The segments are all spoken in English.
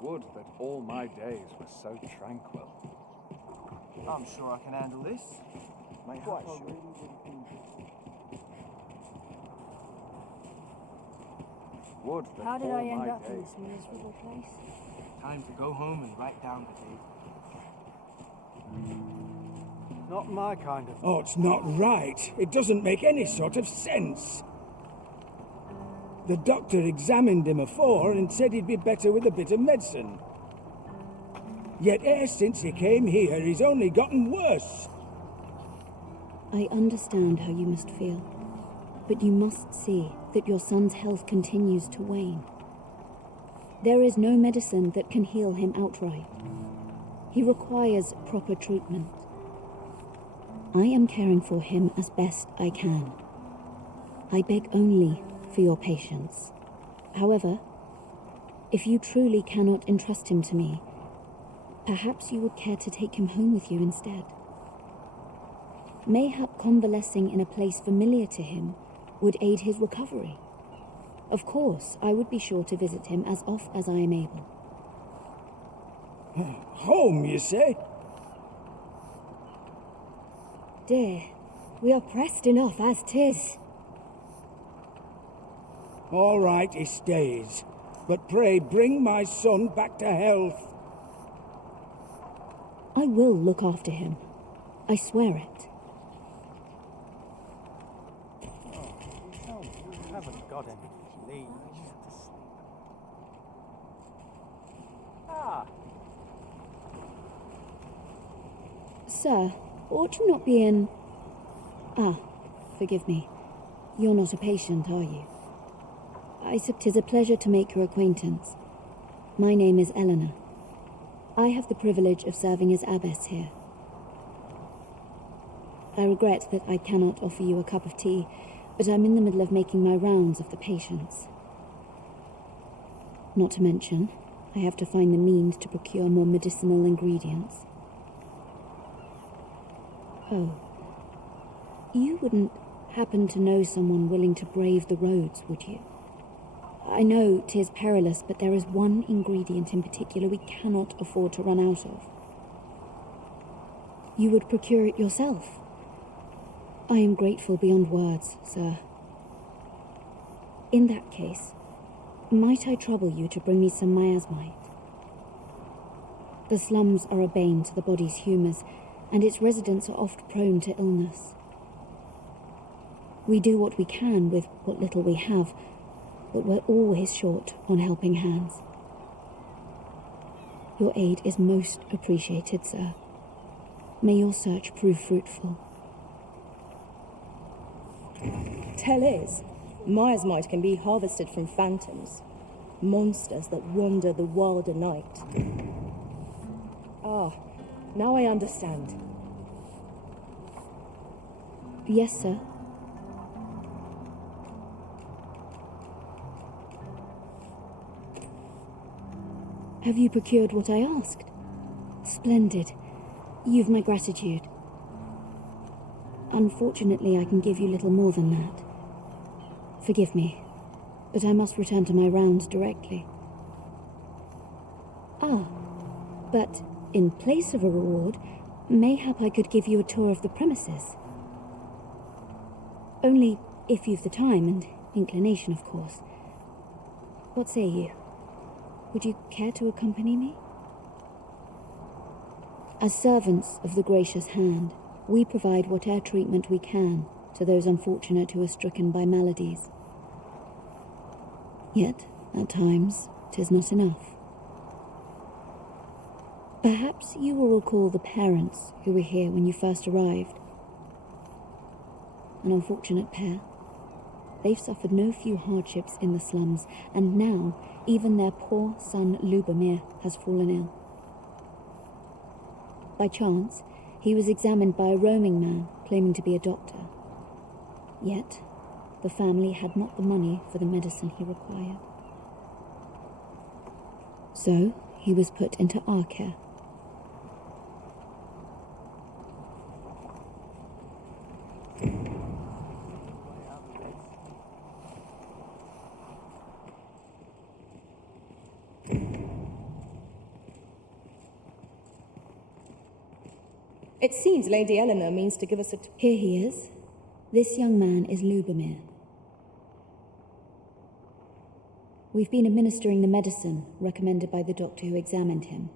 Would that all my days were so tranquil. I'm sure I can handle this. Quite sure. Would that How did all I end my up in days this miserable place? Time to go home and write down the date. Not my kind of... Oh, it's not right. It doesn't make any sort of sense. The doctor examined him afore and said he'd be better with a bit of medicine. Yet e'er since he came here, he's only gotten worse. I understand how you must feel, but you must see that your son's health continues to wane. There is no medicine that can heal him outright. He requires proper treatment. I am caring for him as best I can. I beg only for your patience. However, if you truly cannot entrust him to me, perhaps you would care to take him home with you instead. Mayhap convalescing in a place familiar to him would aid his recovery. Of course, I would be sure to visit him as oft as I am able. Home, you say? Dear, we are pressed enough as 'tis. All right, he stays. But pray bring my son back to health. I will look after him. I swear it. You haven't got any sleep. Ah, Sir, ought you not be in... Ah, forgive me. You're not a patient, are you? Tis a pleasure to make your acquaintance. My name is Eleanor. I have the privilege of serving as abbess here. I regret that I cannot offer you a cup of tea, but I'm in the middle of making my rounds of the patients. Not to mention, I have to find the means to procure more medicinal ingredients. Oh, you wouldn't happen to know someone willing to brave the roads, would you? I know 'tis perilous, but there is one ingredient in particular we cannot afford to run out of. You would procure it yourself. I am grateful beyond words, sir. In that case, might I trouble you to bring me some miasmite? The slums are a bane to the body's humours, and its residents are oft prone to illness. We do what we can with what little we have, but we're always short on helping hands. Your aid is most appreciated, sir. May your search prove fruitful. Tell is, miasmite can be harvested from phantoms, monsters that wander the wilder night. Ah, now I understand. Yes, sir. Have you procured what I asked? Splendid. You've my gratitude. Unfortunately, I can give you little more than that. Forgive me, but I must return to my rounds directly. Ah, but in place of a reward, mayhap I could give you a tour of the premises. Only if you've the time and inclination, of course. What say you? Would you care to accompany me? As servants of the gracious hand, we provide whatever treatment we can to those unfortunate who are stricken by maladies. Yet, at times, 'tis not enough. Perhaps you will recall the parents who were here when you first arrived. An unfortunate pair. They've suffered no few hardships in the slums, and now even their poor son Lubomir has fallen ill. By chance, he was examined by a roaming man claiming to be a doctor. Yet, the family had not the money for the medicine he required. So, he was put into our care. It seems Lady Eleanor means to give us a... Here he is. This young man is Lubomir. We've been administering the medicine recommended by the doctor who examined him,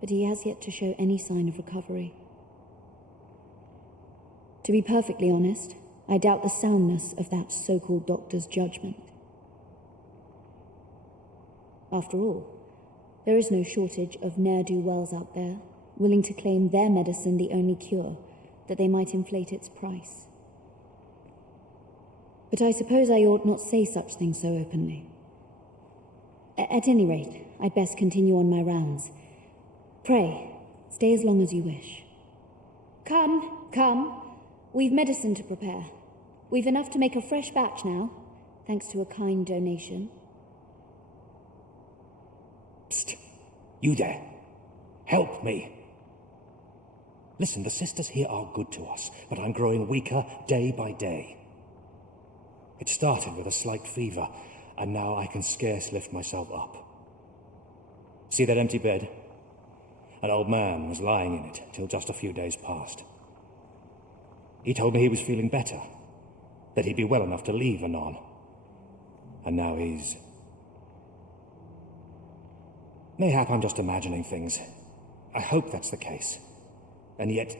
but he has yet to show any sign of recovery. To be perfectly honest, I doubt the soundness of that so-called doctor's judgment. After all, there is no shortage of ne'er-do-wells out there, willing to claim their medicine the only cure, that they might inflate its price. But I suppose I ought not say such things so openly. At any rate, I'd best continue on my rounds. Pray, stay as long as you wish. Come. We've medicine to prepare. We've enough to make a fresh batch now, thanks to a kind donation. Psst! You there. Help me. Listen, the sisters here are good to us, but I'm growing weaker day by day. It started with a slight fever, and now I can scarce lift myself up. See that empty bed? An old man was lying in it till just a few days past. He told me he was feeling better, that he'd be well enough to leave anon. And now he's... Mayhap I'm just imagining things. I hope that's the case. And yet...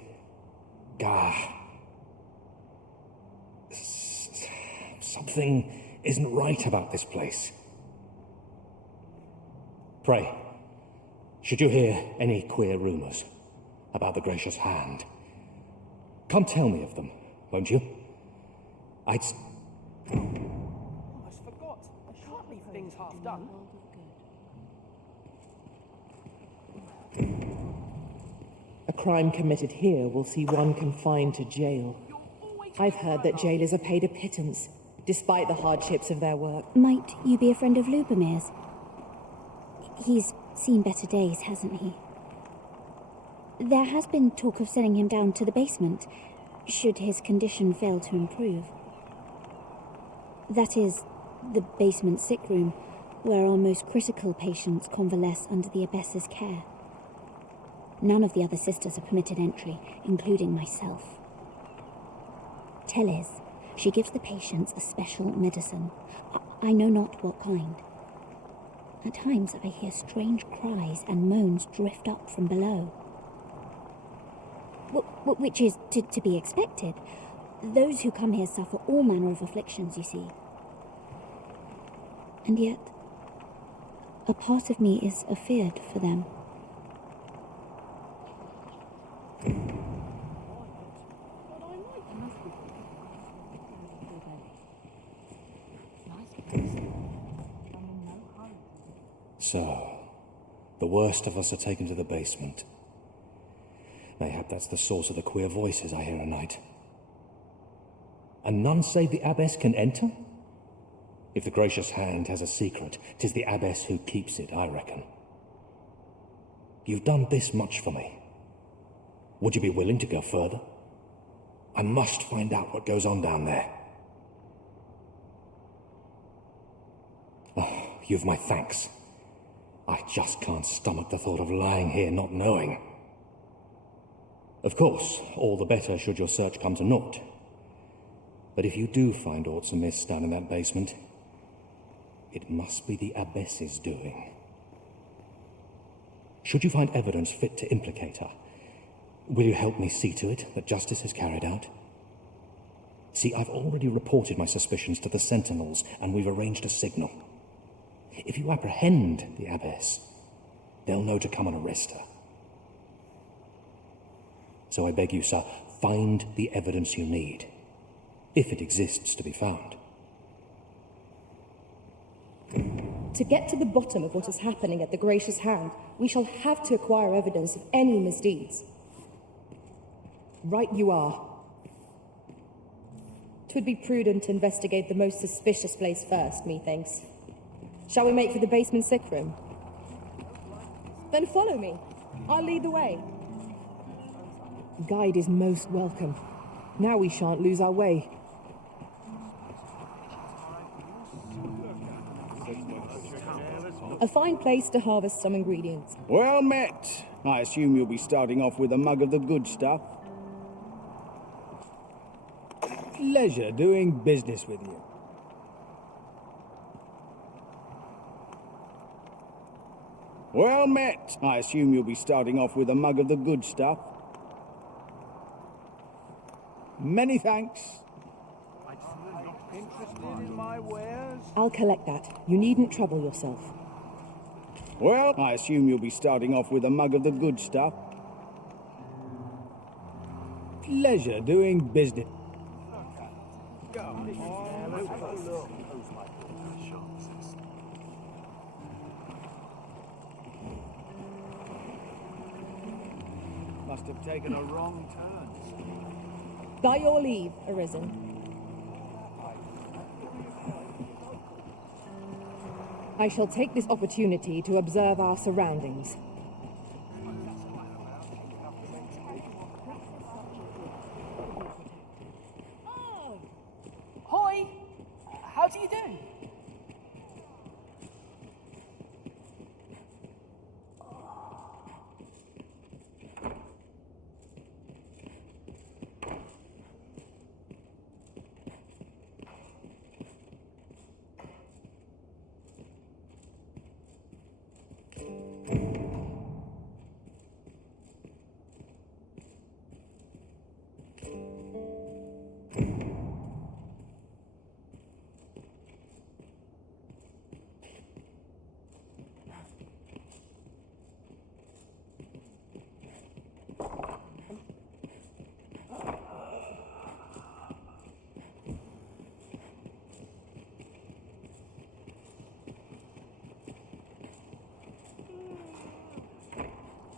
Something isn't right about this place. Pray, should you hear any queer rumors about the Gracious Hand, come tell me of them, won't you? Almost forgot. I can't leave things half done. A crime committed here will see one confined to jail. I've heard that jailers are paid a pittance, despite the hardships of their work. Might you be a friend of Lubomir's? He's seen better days, hasn't he? There has been talk of sending him down to the basement, should his condition fail to improve. That is, the basement sick room, where our most critical patients convalesce under the abbess's care. None of the other sisters are permitted entry, including myself. Teles, she gives the patients a special medicine. I know not what kind. At times I hear strange cries and moans drift up from below. Which is to be expected. Those who come here suffer all manner of afflictions, you see. And yet, a part of me is afeared for them. So, the worst of us are taken to the basement. Mayhap that's the source of the queer voices I hear at night. And none save the abbess can enter? If the Gracious Hand has a secret, 'tis the abbess who keeps it, I reckon. You've done this much for me. Would you be willing to go further? I must find out what goes on down there. Oh, you've my thanks. I just can't stomach the thought of lying here not knowing. Of course, all the better should your search come to naught. But if you do find aught amiss down in that basement, it must be the abbess's doing. Should you find evidence fit to implicate her, will you help me see to it that justice is carried out? See, I've already reported my suspicions to the sentinels, and we've arranged a signal. If you apprehend the abbess, they'll know to come and arrest her. So I beg you, sir, find the evidence you need, if it exists to be found. To get to the bottom of what is happening at the Gracious Hand, we shall have to acquire evidence of any misdeeds. Right you are. 'Twould be prudent to investigate the most suspicious place first, methinks. Shall we make for the basement sick room? Then follow me. I'll lead the way. Guide is most welcome. Now we shan't lose our way. A fine place to harvest some ingredients. Well met. I assume you'll be starting off with a mug of the good stuff. Pleasure doing business with you. Well met. I assume you'll be starting off with a mug of the good stuff. Many thanks. Interested in my wares? I'll collect that. You needn't trouble yourself. Well, I assume you'll be starting off with a mug of the good stuff. Pleasure doing business. Must have taken a wrong turn. By your leave, Arisen. I shall take this opportunity to observe our surroundings. Oh! Hoi! How do you do?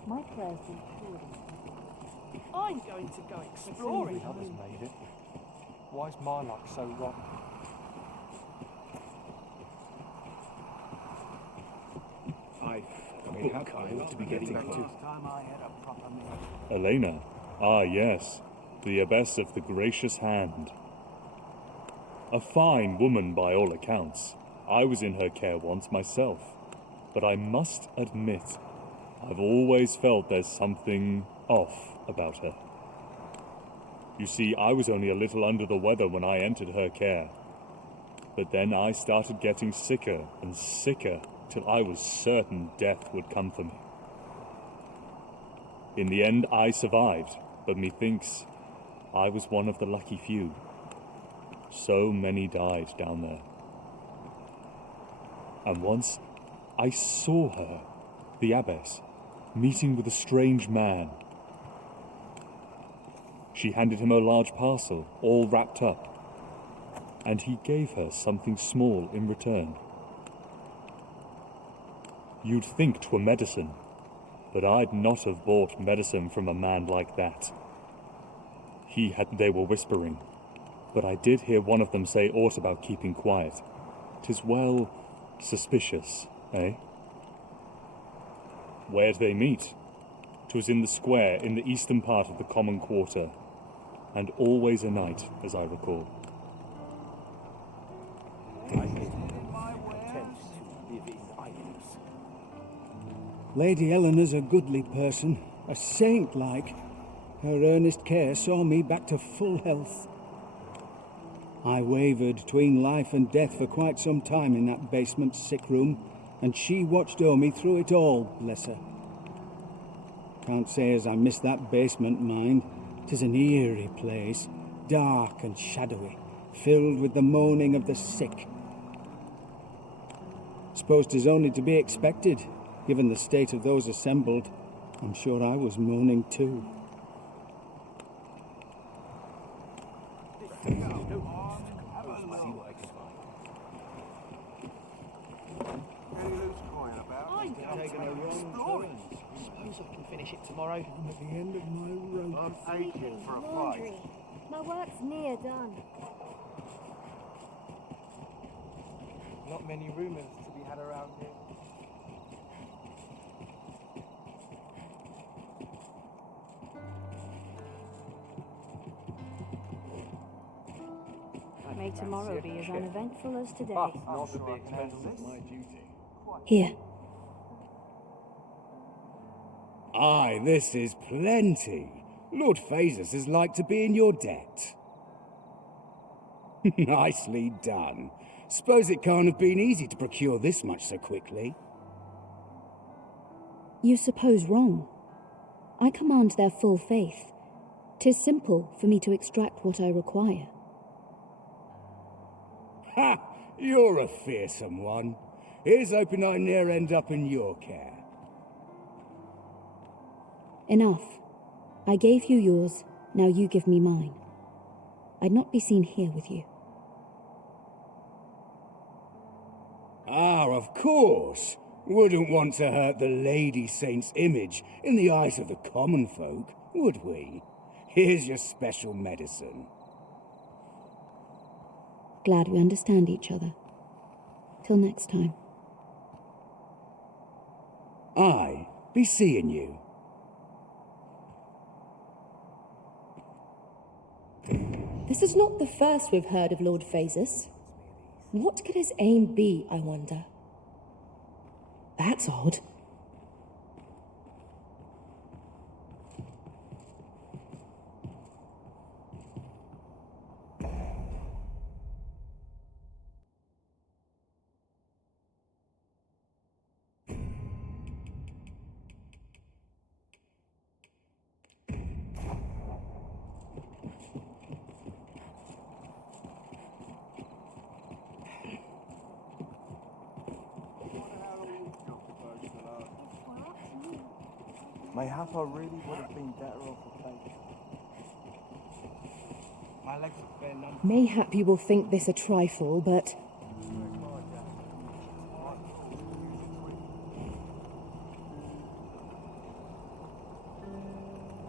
My prayers be pure. I'm going to go exploring. Others made it. Why's my luck so rotten? I mean, how come I ought to be getting back to... Elena. Ah, yes. The abbess of the gracious hand. A fine woman by all accounts. I was in her care once myself. But I must admit, I've always felt there's something off about her. You see, I was only a little under the weather when I entered her care. But then I started getting sicker and sicker till I was certain death would come for me. In the end, I survived, but methinks I was one of the lucky few. So many died down there. And once I saw her, the abbess, meeting with a strange man. She handed him a large parcel, all wrapped up, and he gave her something small in return. You'd think 'twere medicine, but I'd not have bought medicine from a man like that. They were whispering, but I did hear one of them say aught about keeping quiet. 'Tis well suspicious, eh? Where'd they meet? 'Twas in the square in the eastern part of the common quarter, and always a night, as I recall. Lady Eleanor's a goodly person, a saint-like. Her earnest care saw me back to full health. I wavered between life and death for quite some time in that basement sick room, and she watched o'er me through it all, bless her. Can't say as I miss that basement, mind. 'Tis an eerie place, dark and shadowy, filled with the moaning of the sick. Suppose 'tis only to be expected, given the state of those assembled. I'm sure I was moaning too. I'm going to exploring. Suppose I can finish it tomorrow. I'm at the end of my rope. I'm aching for a Laundry. fight. My work's near done. Not many rumours to be had around here. May tomorrow be as uneventful as today. Not at the expense of my duty. Here, Aye, this is plenty. Lord Phasus is like to be in your debt. Nicely done. Suppose it can't have been easy to procure this much so quickly. You suppose wrong. I command their full faith. 'Tis simple for me to extract what I require. Ha! You're a fearsome one. Here's hoping I ne'er end up in your care. Enough. I gave you yours, now you give me mine. I'd not be seen here with you. Ah, of course. Wouldn't want to hurt the Lady Saint's image in the eyes of the common folk, would we? Here's your special medicine. Glad we understand each other. Till next time. Aye, be seeing you. This is not the first we've heard of Lord Phasus. What could his aim be, I wonder? That's odd. Mayhap I really would have been better off with faith. My legs are bare numb. Mayhap you will think this a trifle, but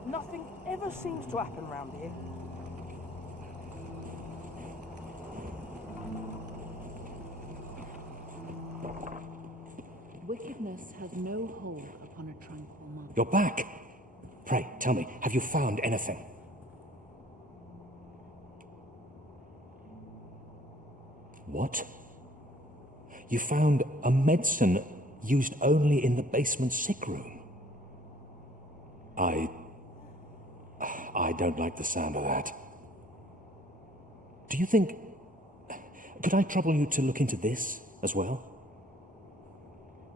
Nothing ever seems to happen round here. Wickedness has no hold upon a tranquil mind. You're back. Pray, tell me, have you found anything? What? You found a medicine used only in the basement sick room? I don't like the sound of that. Do you think... Could I trouble you to look into this as well?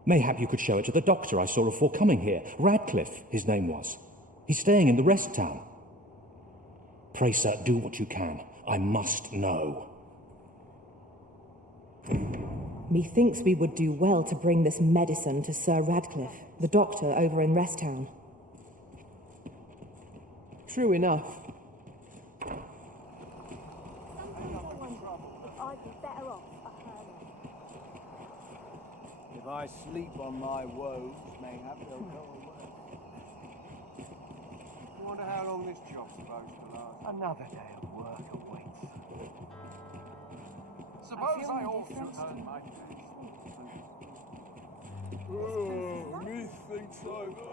Mayhap you could show it to the doctor I saw before coming here. Radcliffe, his name was. He's staying in the rest town. Pray, sir, do what you can. I must know. methinks we would do well to bring this medicine to Sir Radcliffe, the doctor over in Rest Town. True enough. If I sleep on my woes, mayhap they'll go away. I wonder how long this job's supposed to last. Another day of work awaits. Suppose I also earn my days. Oh, methinks I've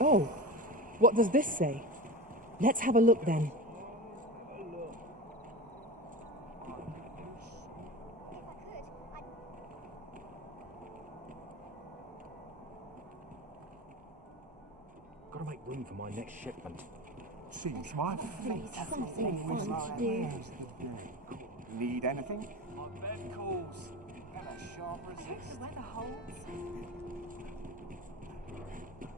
Oh, what does this say? Let's have a look then. Gotta make room for my next shipment. Seems my feet have always like Need anything? My bed calls. And a sharp resist.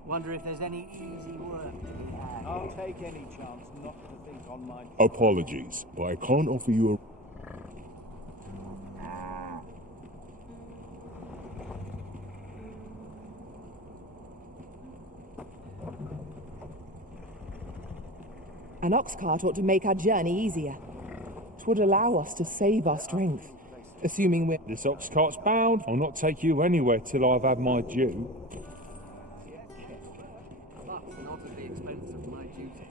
Wonder if there's any easy work to be had. I'll take any chance not to think on my... Apologies, but I can't offer you a... An ox cart ought to make our journey easier. It would allow us to save our strength, assuming we're... This ox cart's bound. I'll not take you anywhere till I've had my due. But not at the expense of my duty.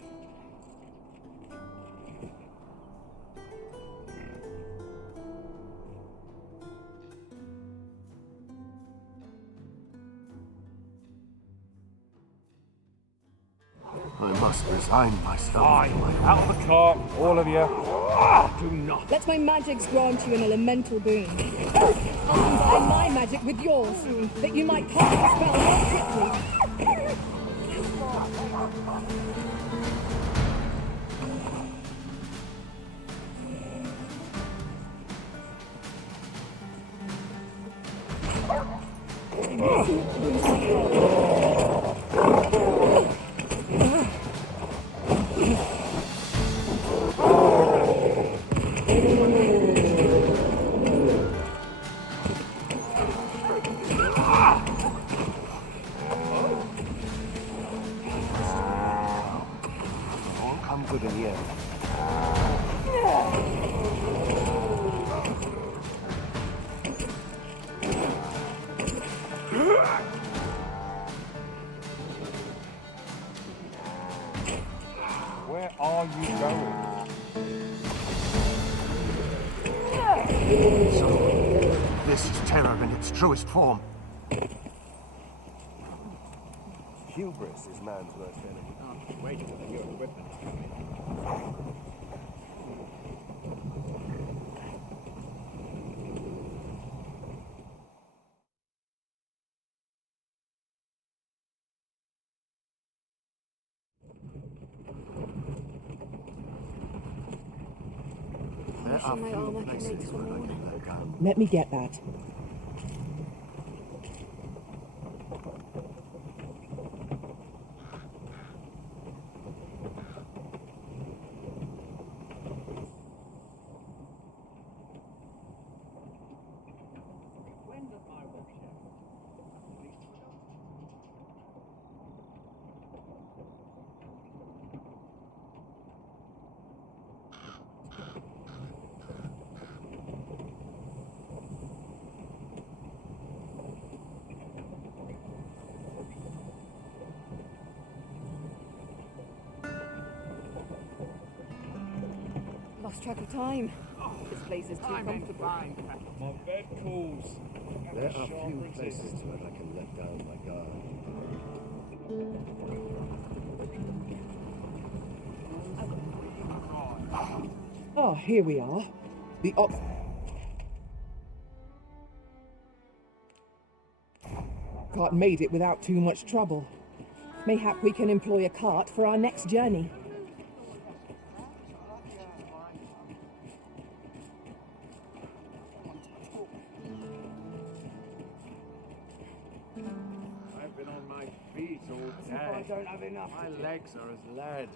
I must resign myself. Fine. Out of the car, all of you. Do not. Let my magics grant you an elemental boon. I'll combine my magic with yours, that you might cast the spell more quickly. I'm good in here. Where are you going? So, this is terror in its truest form. Hubris is man's worst enemy. Oh, wait until your equipment. There are few places where I can let go. Let me get that. Lost track of time. This place is too comfortable. My bed calls. There are few places where I can let down my guard. Ah, here we are. The cart made it without too much trouble. Mayhap we can employ a cart for our next journey. I've been on my feet all day. I don't have enough. My legs are as lead.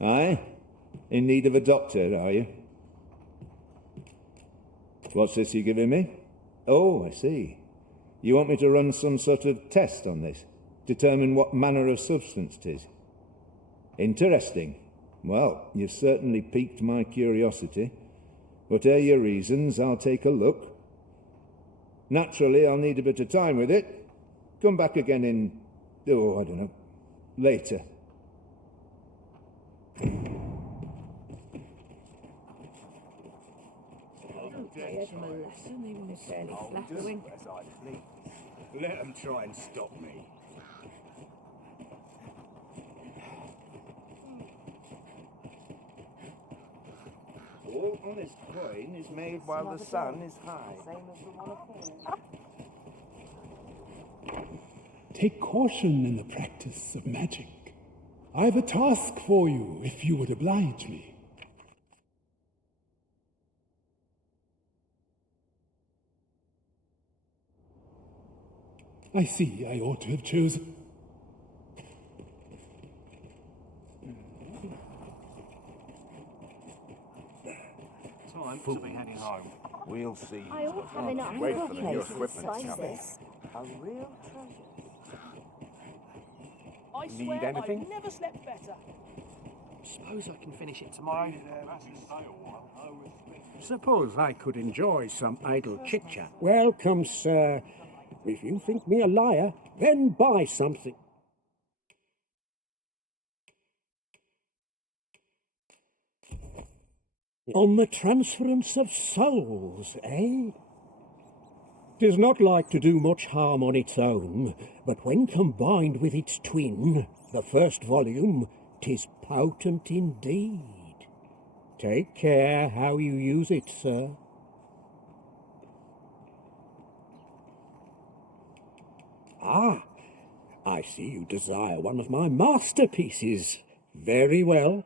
Aye? In need of a doctor, are you? What's this you're giving me? Oh, I see. You want me to run some sort of test on this? Determine what manner of substance 'tis? Interesting. Well, you've certainly piqued my curiosity. Whatever your reasons, I'll take a look. Naturally, I'll need a bit of time with it. Come back again in, I don't know, later. Let them try and stop me. All honest coin is made while the sun is high. Take caution in the practice of magic. I've a task for you, if you would oblige me. I see I ought to have chosen. Time to be heading home. We'll see. I ought to have enough. Wait for the new equipment coming. Spices. A real treasure. I Need swear anything? I've never slept better. Suppose I can finish it tomorrow. Suppose I could enjoy some idle chit-chat. Welcome, sir. If you think me a liar, then buy something. On the transference of souls, eh? 'Tis not like to do much harm on its own, but when combined with its twin, the first volume, 'tis potent indeed. Take care how you use it, sir. Ah, I see you desire one of my masterpieces. Very well.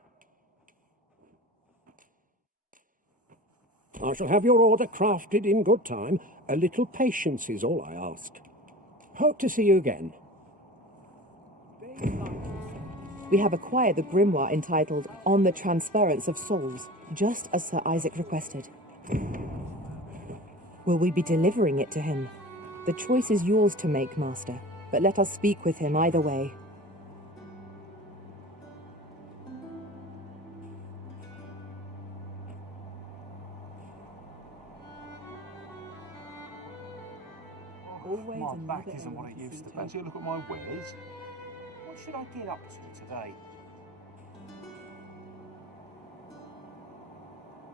I shall have your order crafted in good time. A little patience is all I ask. Hope to see you again. We have acquired the grimoire entitled On the Transference of Souls, just as Sir Isaac requested. Will we be delivering it to him? The choice is yours to make, Master, but let us speak with him either way. My back isn't what it used to be. Fancy a look at my wares? What should I get up to today?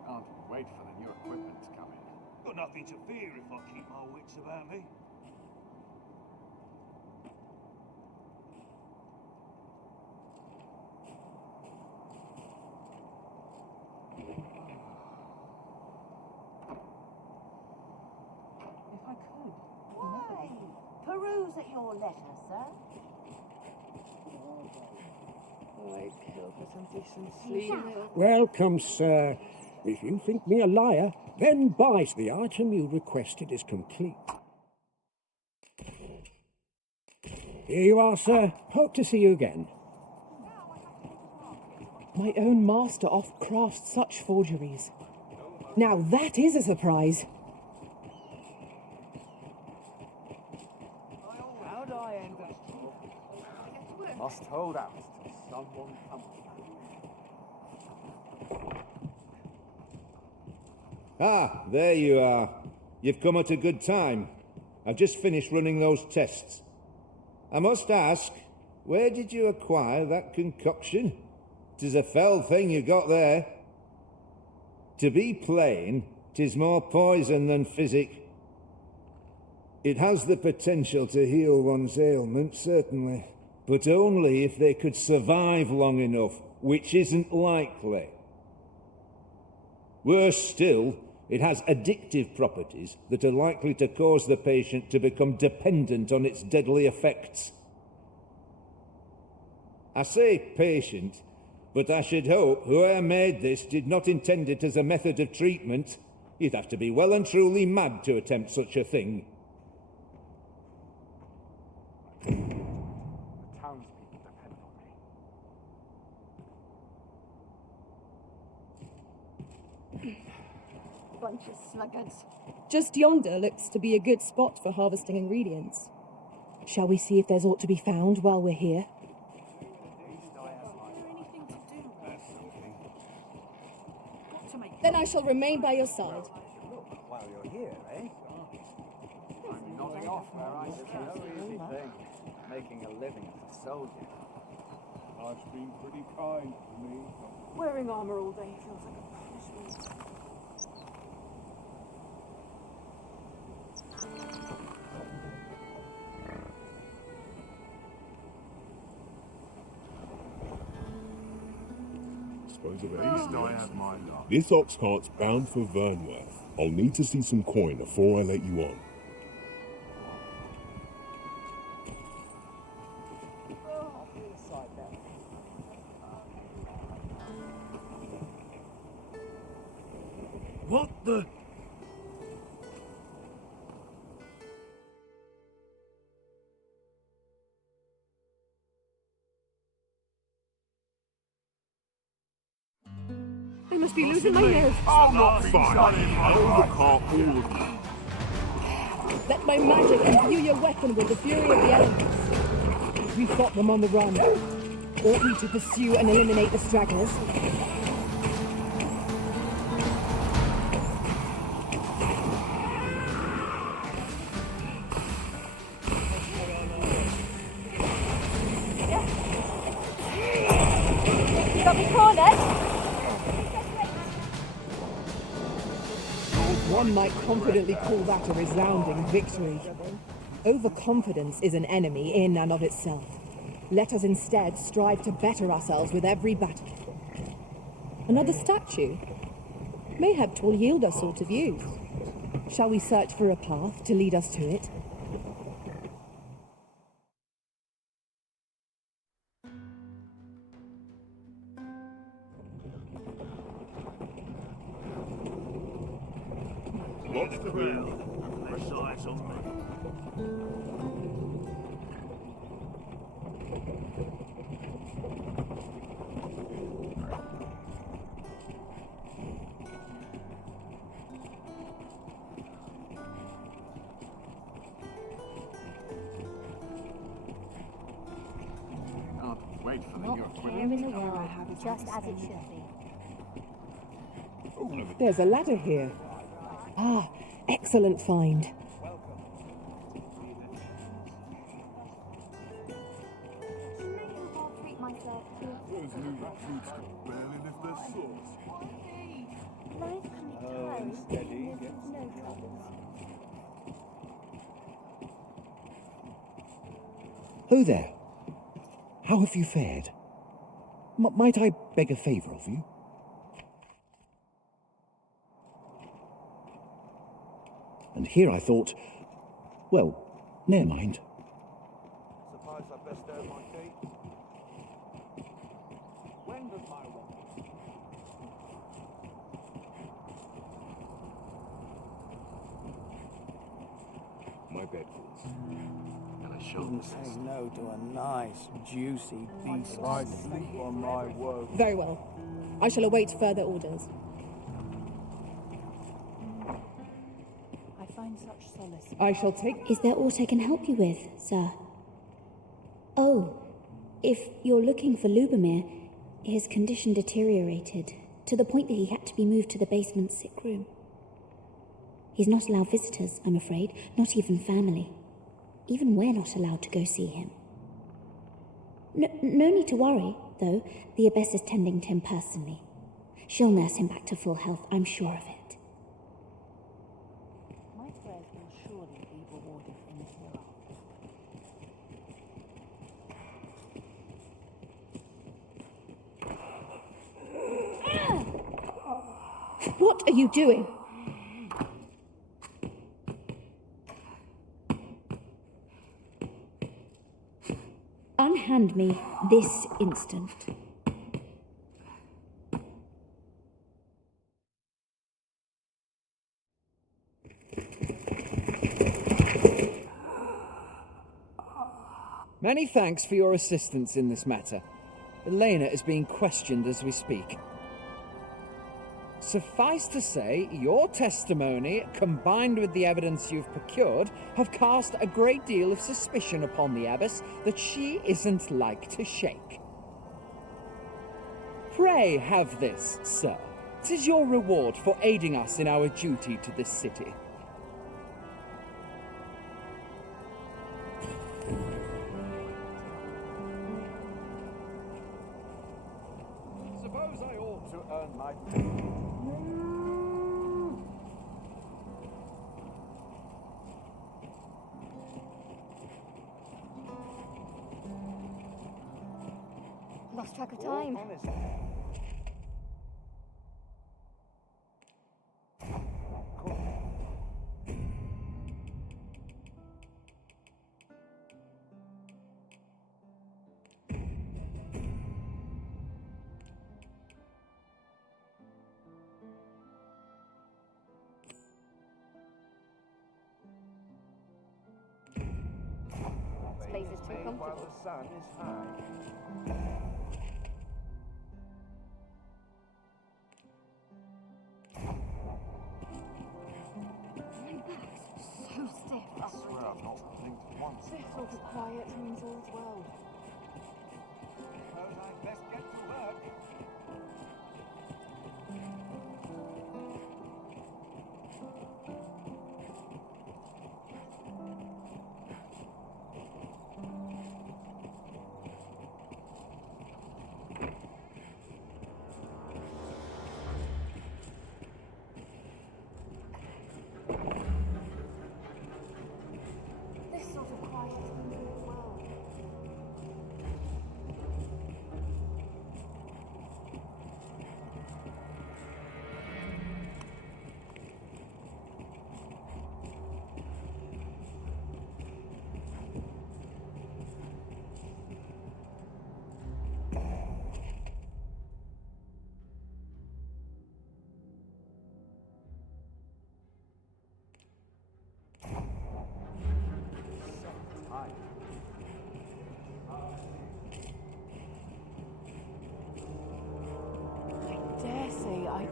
Can't wait for the new equipment to come in. Got nothing to fear if I keep my wits about me. If I could. Why? Peruse at your letter, sir. I killed for some decent sleep. Welcome, sir. If you think me a liar, then buy. The item you requested is complete. Here you are, sir. Hope to see you again. My own master oft crafts such forgeries. Now that is a surprise. How'd I end up? Must hold out till someone comes. Ah, there you are. You've come at a good time. I've just finished running those tests. I must ask, where did you acquire that concoction? 'Tis a fell thing you got there. To be plain, 'tis more poison than physic. It has the potential to heal one's ailments, certainly, but only if they could survive long enough, which isn't likely. Worse still, it has addictive properties that are likely to cause the patient to become dependent on its deadly effects. I say patient, but I should hope whoever made this did not intend it as a method of treatment. You'd have to be well and truly mad to attempt such a thing. The townspeople depend on me. Bunch of sluggards. Just yonder looks to be a good spot for harvesting ingredients. Shall we see if there's aught to be found while we're here? Then I shall remain by your side. While you're here, eh? I'm nodding off where I sit. No easy thing, making a living as a soldier. Life's been pretty kind to me. Wearing armor all day feels like a punishment. This ox cart's bound for Vernworth. I'll need to see some coin before I let you on. What the... I must be losing my nerve. I'm not fine. I'll overcome all of you. Let my magic imbue your weapon with the fury of the elements. We've got them on the run. Ought we to pursue and eliminate the stragglers? Got me cornered. Don't Some might confidently call that a resounding victory. Overconfidence is an enemy in and of itself. Let us instead strive to better ourselves with every battle. Another statue? Mayhap 'twill yield us sort of use. Shall we search for a path to lead us to it? What's the crowd? Less eyes on me. Wait for the Not new care in the world, just as it should be. There's a ladder here. Ah, excellent find. Those new recruits could barely lift their swords. Life can be close. steady. No troubles. Ho there. How have you fared? Might I beg a favour of you? And here I thought, well, ne'er mind. Suppose I best earn my keep. When does my one? My bed falls. And I Wouldn't say no to a nice, juicy piece of I sleep on my woe. Very well. I shall await further orders. I find such solace. I shall take... Is there aught I can help you with, sir? Oh, if you're looking for Lubomir, his condition deteriorated to the point that he had to be moved to the basement sick room. He's not allowed visitors, I'm afraid, not even family. Even we're not allowed to go see him. No need to worry, though. The Abbess is tending to him personally. She'll nurse him back to full health, I'm sure of it. My prayers will surely be rewarded in the hereafter. What are you doing? Unhand me this instant. Many thanks for your assistance in this matter. Elena is being questioned as we speak. Suffice to say, your testimony, combined with the evidence you've procured, have cast a great deal of suspicion upon the Abbess that she isn't like to shake. Pray have this, sir. 'Tis your reward for aiding us in our duty to this city. Suppose I ought to earn my pay. Lost track of time. This place is too While comfortable. the sun is high. My back's so stiff. I swear I've not blinked once. This sort of quiet means all's well. Suppose I'd best get to work.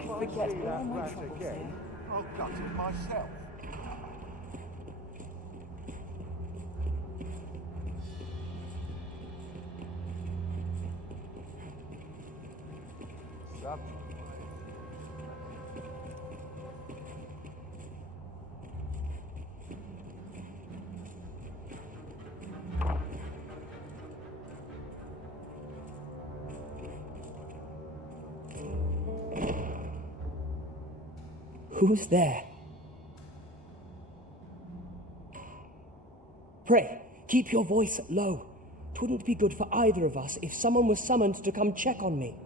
Forget all my troubles again. I'll cut it myself. Who's there? Pray, keep your voice low. 'Twouldn't be good for either of us if someone was summoned to come check on me.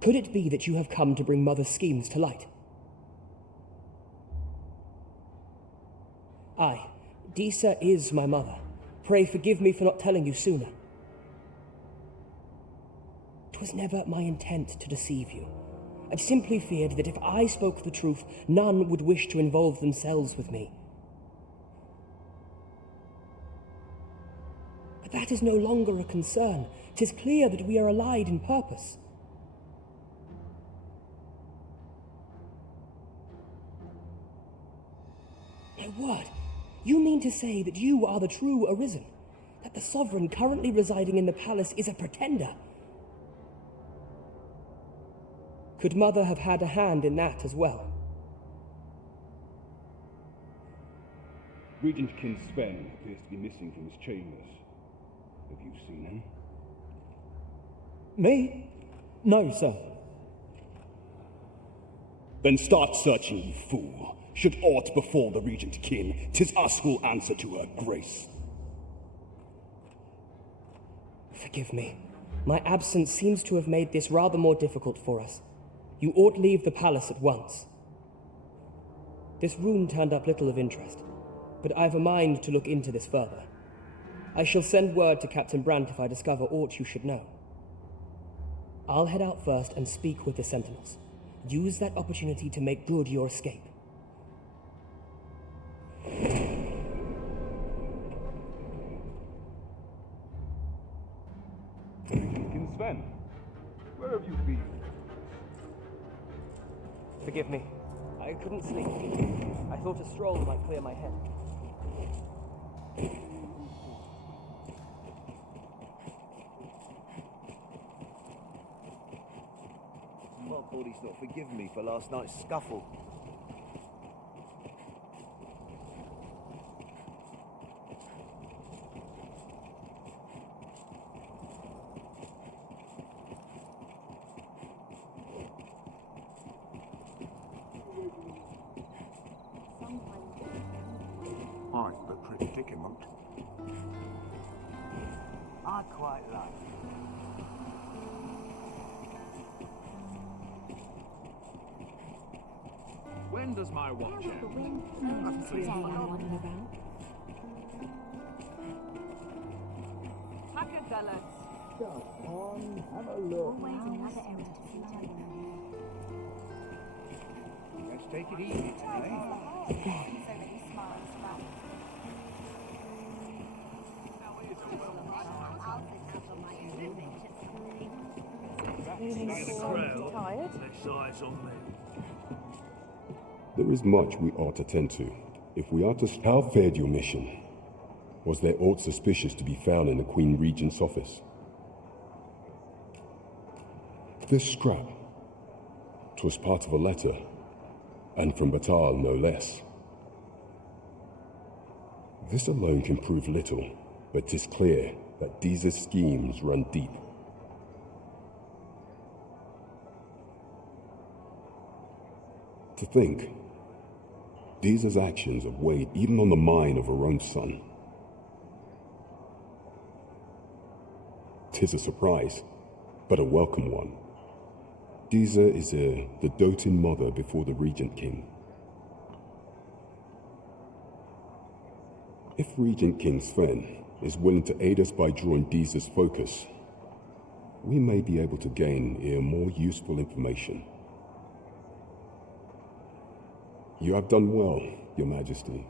Could it be that you have come to bring Mother's schemes to light? Aye, Disa is my mother. Pray forgive me for not telling you sooner. 'Twas never my intent to deceive you. I simply feared that if I spoke the truth, none would wish to involve themselves with me. But that is no longer a concern. 'Tis clear that we are allied in purpose. My word, you mean to say that you are the true Arisen? That the sovereign currently residing in the palace is a pretender? Could Mother have had a hand in that as well? Regent King Sven appears to be missing from his chambers. Have you seen him? Me? No, sir. Then start searching, you fool. Should aught befall the Regent King, 'tis us who'll answer to her grace. Forgive me. My absence seems to have made this rather more difficult for us. You ought leave the palace at once. This room turned up little of interest, but I've a mind to look into this further. I shall send word to Captain Brandt if I discover aught you should know. I'll head out first and speak with the sentinels. Use that opportunity to make good your escape. King Sven, where have you been? Forgive me. I couldn't sleep. I thought a stroll might clear my head. Mark Bordy's not forgiven me for last night's scuffle. Right, but pretty predicament. I quite like it. When does my watch end? Come on, have a look. Let's take it easy today. Tired? Less eyes on me. There is much we ought to tend to. If we are to... How fared your mission? Was there aught suspicious to be found in the Queen Regent's office? This scrap. 'Twas part of a letter, and from Batal no less. This alone can prove little, but 'tis clear that these schemes run deep. To think, Disa's actions have weighed even on the mind of her own son. 'Tis a surprise, but a welcome one. Disa is the doting mother before the Regent King. If Regent King Sven is willing to aid us by drawing Disa's focus, we may be able to gain even more useful information. You have done well, Your Majesty.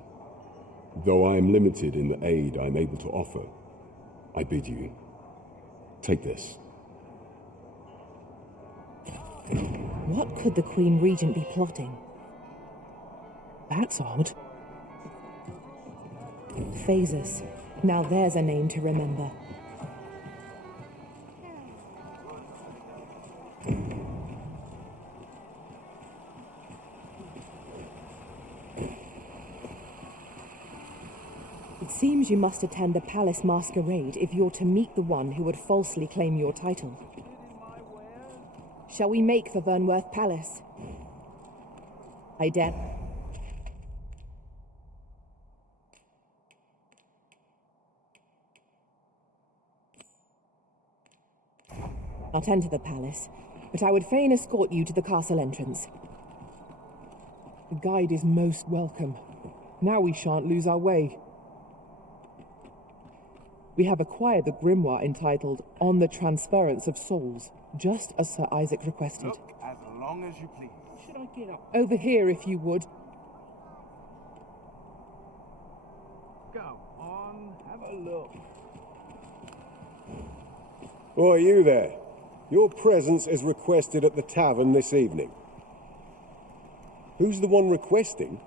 Though I am limited in the aid I am able to offer, I bid you, take this. What could the Queen Regent be plotting? That's odd. Phases. Now there's a name to remember. It seems you must attend the palace masquerade if you're to meet the one who would falsely claim your title. Shall we make for Vernworth Palace? I dare. Not enter the palace, but I would fain escort you to the castle entrance. The guide is most welcome. Now we shan't lose our way. We have acquired the grimoire entitled On the Transference of Souls, just as Sir Isaac requested. Look as long as you please. Should I get up? Over here, if you would. Go on, have a look. Oh, you there? Your presence is requested at the tavern this evening. Who's the one requesting?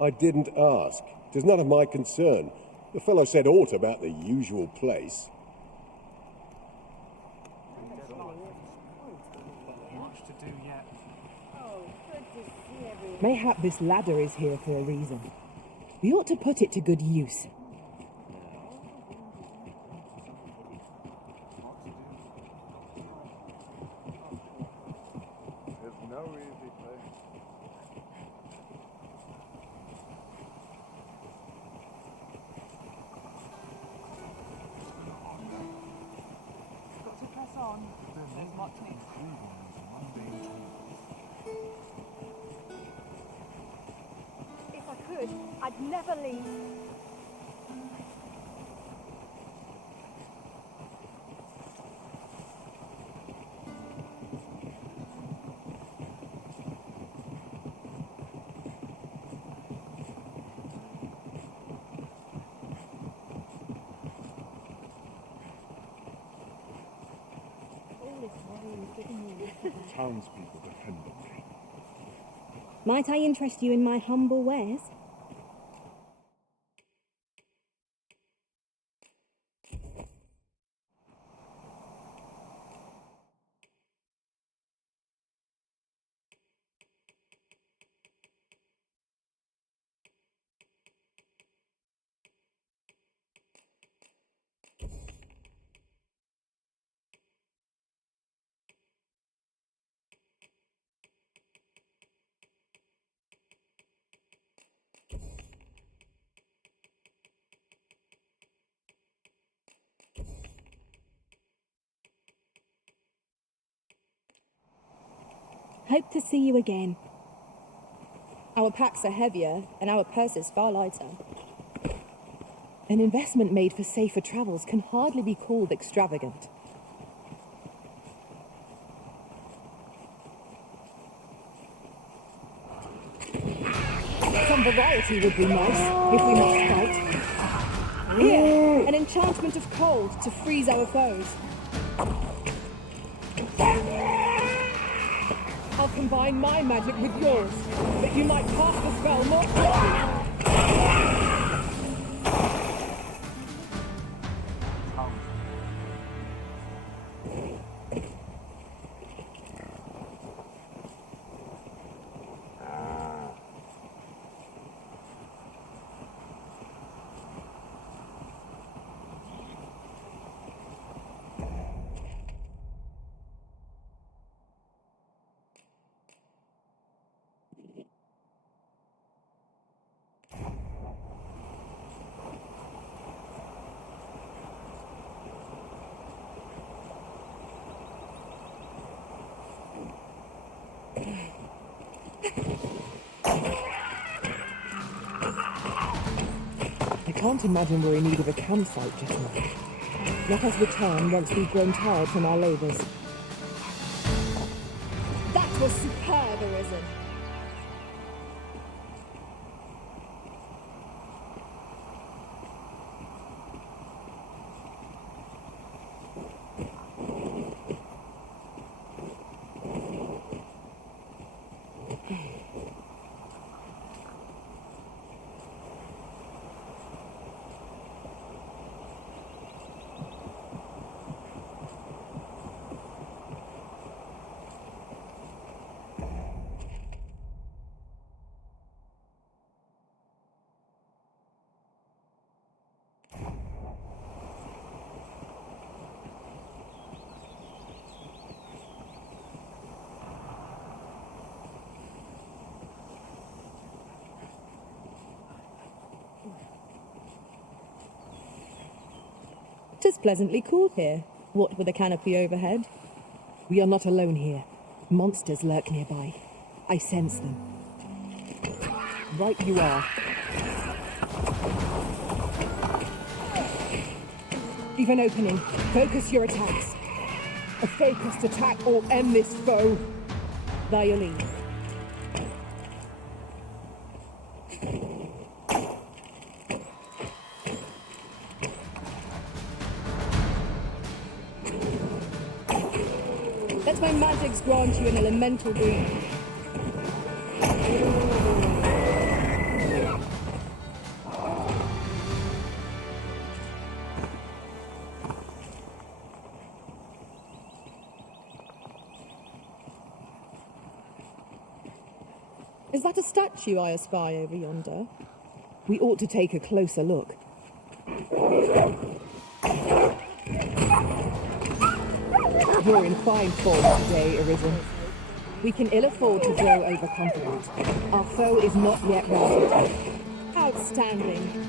I didn't ask. 'Tis none of my concern. The fellow said aught about the usual place. Much to do yet. Mayhap this ladder is here for a reason. We ought to put it to good use. There's no easy place. Got to press on. There's much to improve on these mundane tools. If I could, I'd never leave. Townspeople defend the way. Might I interest you in my humble wares? Hope to see you again. Our packs are heavier, and our purses far lighter. An investment made for safer travels can hardly be called extravagant. Some variety would be nice, if we must fight. Here, an enchantment of cold to freeze our foes. I'll combine my magic with yours, that you might cast the spell more quickly. I can't imagine we're in need of a campsite just now. Let us return once we've grown tired from our labours. That was superb, Arisen. 'Tis pleasantly cool here, what with a canopy overhead. We are not alone here. Monsters lurk nearby. I sense them. Right you are. Leave an opening. Focus your attacks. A focused attack will end this foe. By your leave. Let my magics grant you an elemental boon. Is that a statue I espy over yonder? We ought to take a closer look. You're in fine form today, Arisen. We can ill afford to grow overconfident. Our foe is not yet routed. Outstanding.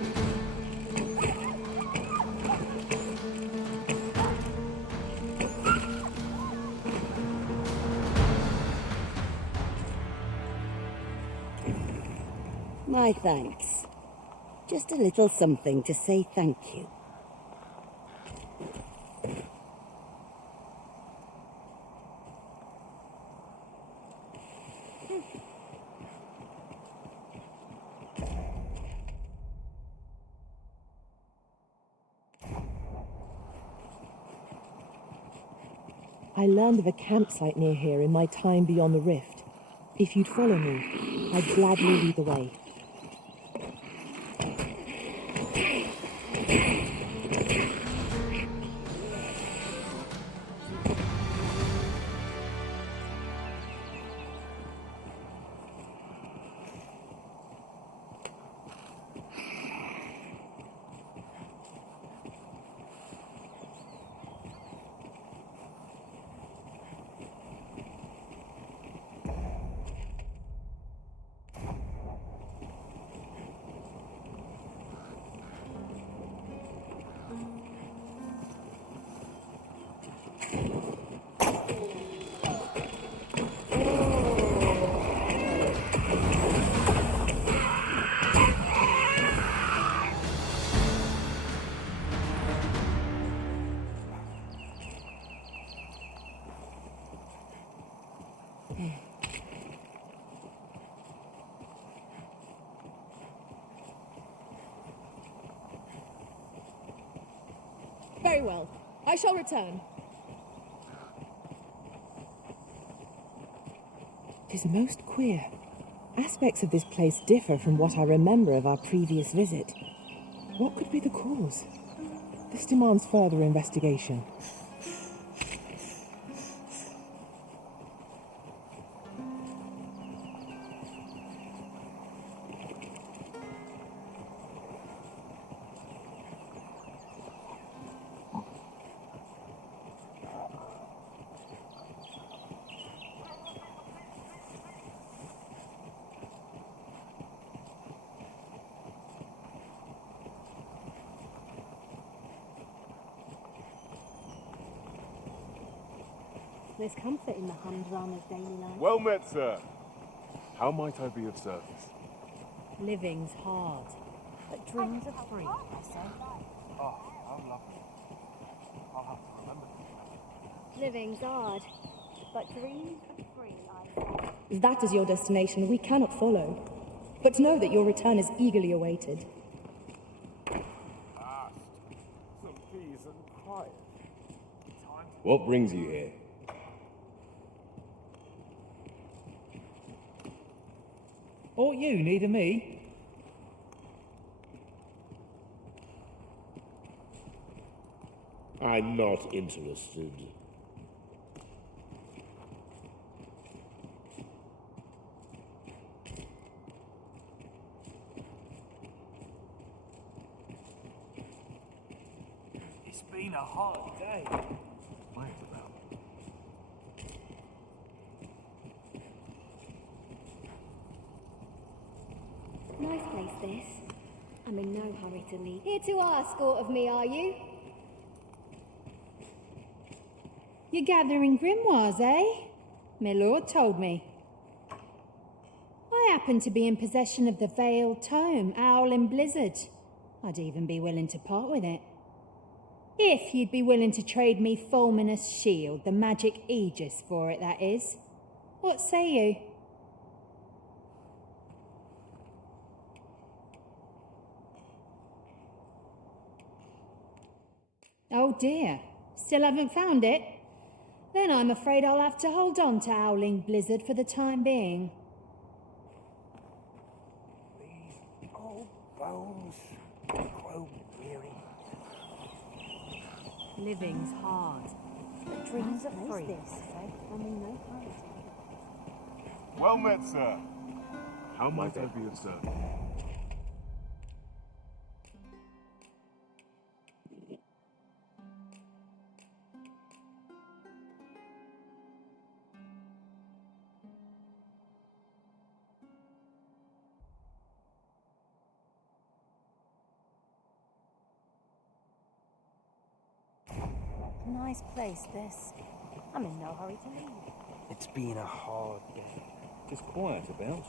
My thanks. Just a little something to say thank you. I learned of a campsite near here in my time beyond the rift. If you'd follow me, I'd gladly lead the way. Very well. I shall return. It is most queer. Aspects of this place differ from what I remember of our previous visit. What could be the cause? This demands further investigation. There's comfort in the humdrum of daily life. Well met, sir. How might I be of service? Living's hard, but dreams are free, I say. Oh, how lovely. I'll have to remember that. Living's hard, but dreams are free, I say. If that is your destination, we cannot follow. But know that your return is eagerly awaited. Some peace and quiet. What brings you here? Ought you need me? I'm not interested. It's been a hard day. Wait about. Nice place, this. I'm in no hurry to leave. Here to ask aught of me, are you? You're gathering grimoires, eh? My lord told me. I happen to be in possession of the Veiled Tome, Owl in Blizzard. I'd even be willing to part with it. If you'd be willing to trade me Fulminous Shield, the magic aegis for it, that is. What say you? Oh dear, still haven't found it? Then I'm afraid I'll have to hold on to Owling Blizzard for the time being. These old bones grow weary. Living's hard. Dreams are free. Well met, sir. How might I be of service? Nice place, this. I'm in no hurry to leave. It's been a hard day. Just quiet about.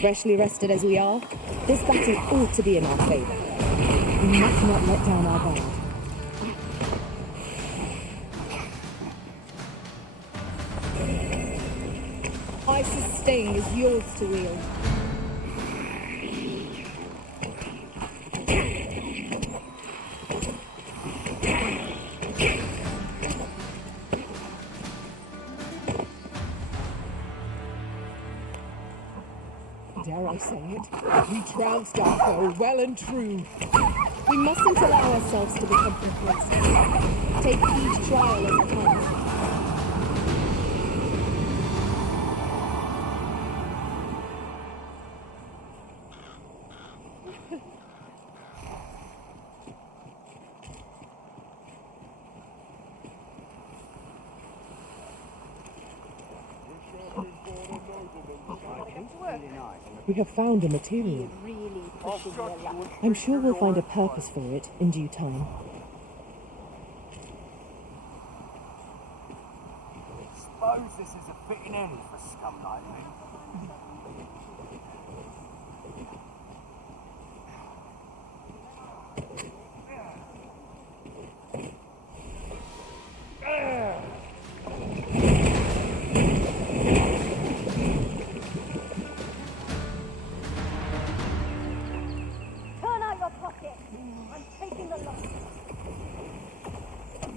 Freshly rested as we are, this battle ought to be in our favour. We must not let down our guard. Ice's sting is yours to wield. Dare I say it? We trounced our foe well and true. We mustn't allow ourselves to become complacent. Take each trial as it comes. We have found a material. I'm sure we'll find a purpose for it in due time. Suppose this is a fitting end for scum like me. Turn out your pocket. I'm taking the lot.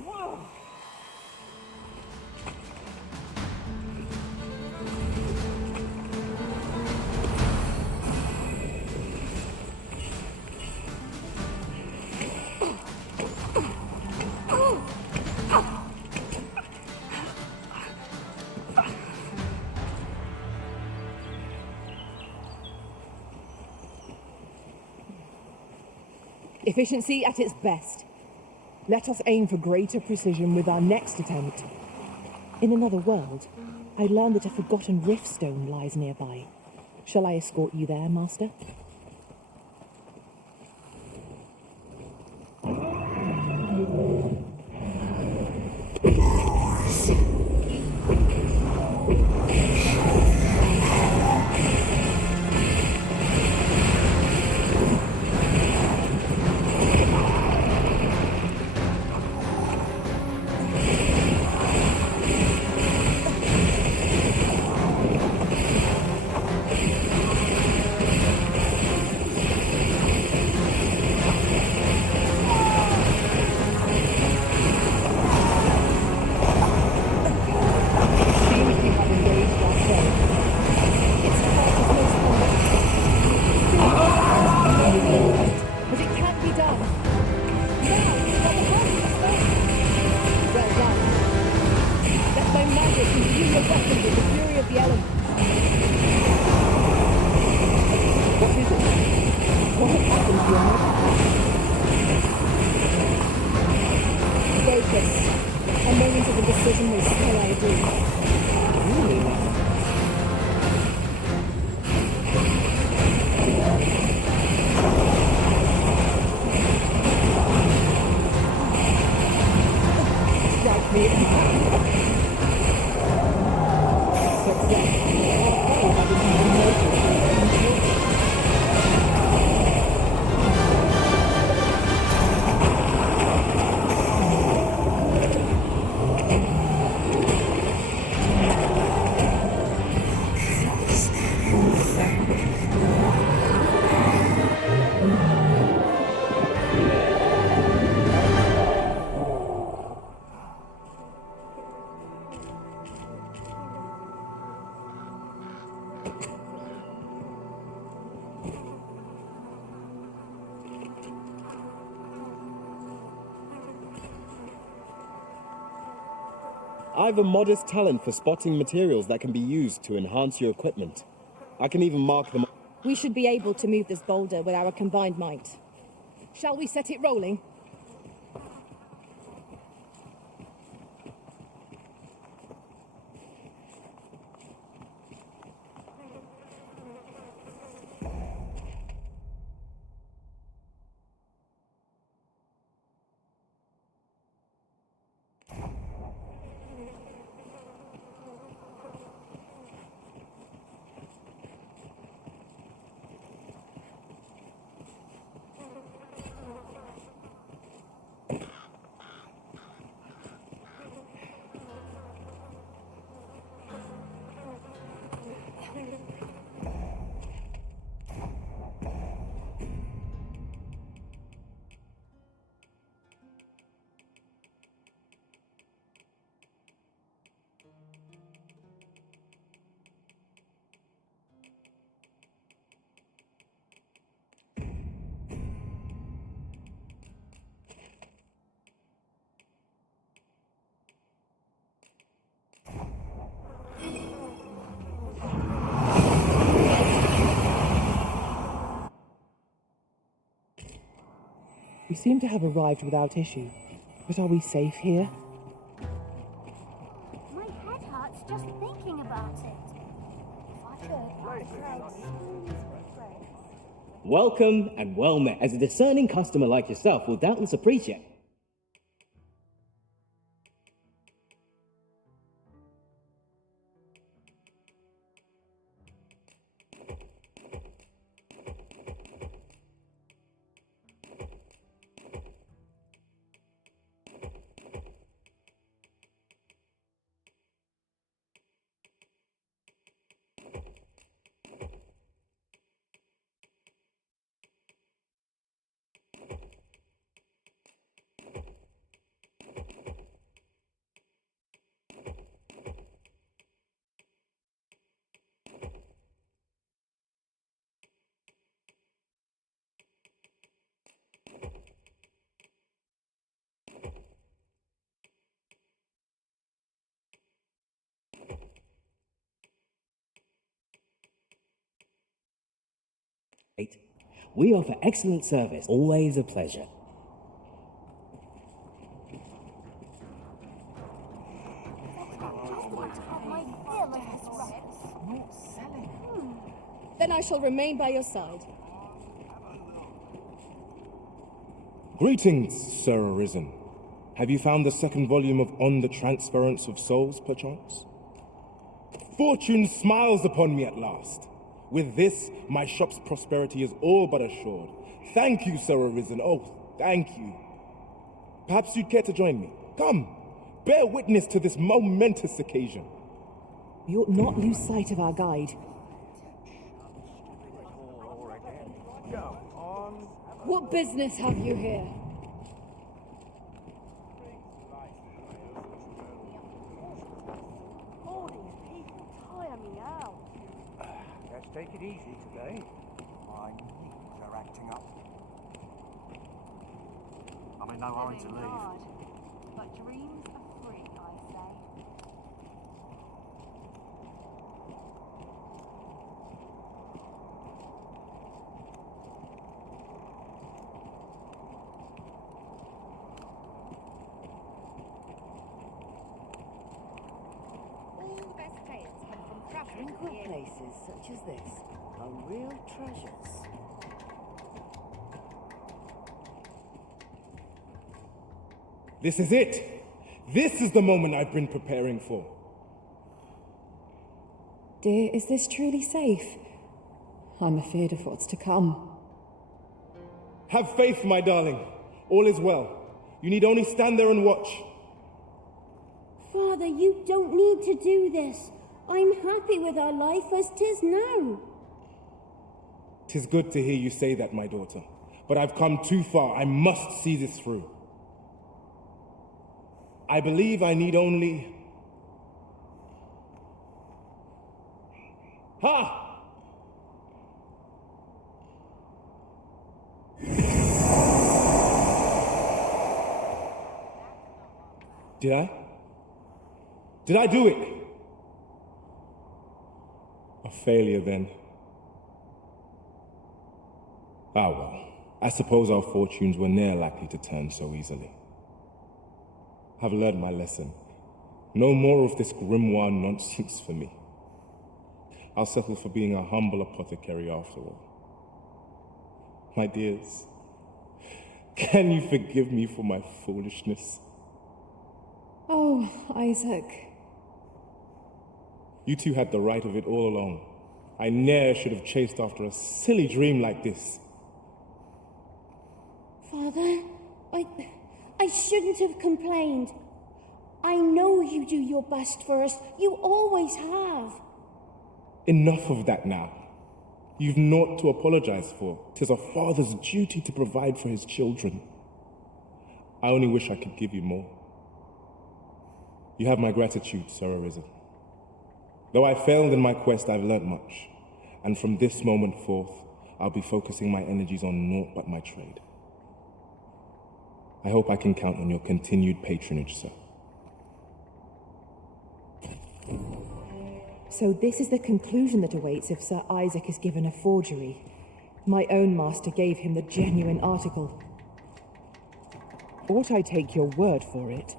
Whoa! Efficiency at its best. Let us aim for greater precision with our next attempt. In another world, I learned that a forgotten rift stone lies nearby. Shall I escort you there, Master? I've a modest talent for spotting materials that can be used to enhance your equipment. I can even mark them. We should be able to move this boulder with our combined might. Shall we set it rolling? We seem to have arrived without issue. But are we safe here? My head hurts just thinking about it. Welcome and well met, as a discerning customer like yourself will doubtless appreciate. We offer excellent service. Always a pleasure. Then I shall remain by your side. Greetings, Sir Arisen. Have you found the second volume of On the Transference of Souls, perchance? Fortune smiles upon me at last. With this, my shop's prosperity is all but assured. Thank you, Sir Arisen. Oh, thank you. Perhaps you'd care to join me. Come, bear witness to this momentous occasion. We ought not lose sight of our guide. What business have you here? All these people tire me out. Let's take it easy today. My knees are acting up. I'm in no hurry to leave. Hard, but dreams are free, I say. All the best players come from tranquil places such as this are real treasures. This is it. This is the moment I've been preparing for. Dear, is this truly safe? I'm afeard of what's to come. Have faith, my darling. All is well. You need only stand there and watch. Father, you don't need to do this. I'm happy with our life as 'tis now. 'Tis good to hear you say that, my daughter. But I've come too far. I must see this through. I believe I need only... Ha! Did I? Did I do it? A failure then. Ah well, I suppose our fortunes were ne'er likely to turn so easily. I've learned my lesson. No more of this grimoire nonsense for me. I'll settle for being a humble apothecary after all. My dears, can you forgive me for my foolishness? Oh, Isaac. You two had the right of it all along. I ne'er should have chased after a silly dream like this. Father, I shouldn't have complained. I know you do your best for us. You always have. Enough of that now. You've naught to apologize for. 'Tis a father's duty to provide for his children. I only wish I could give you more. You have my gratitude, Sir Arisen. Though I failed in my quest, I've learnt much. And from this moment forth, I'll be focusing my energies on naught but my trade. I hope I can count on your continued patronage, sir. So this is the conclusion that awaits if Sir Isaac is given a forgery. My own master gave him the genuine article. Ought I take your word for it?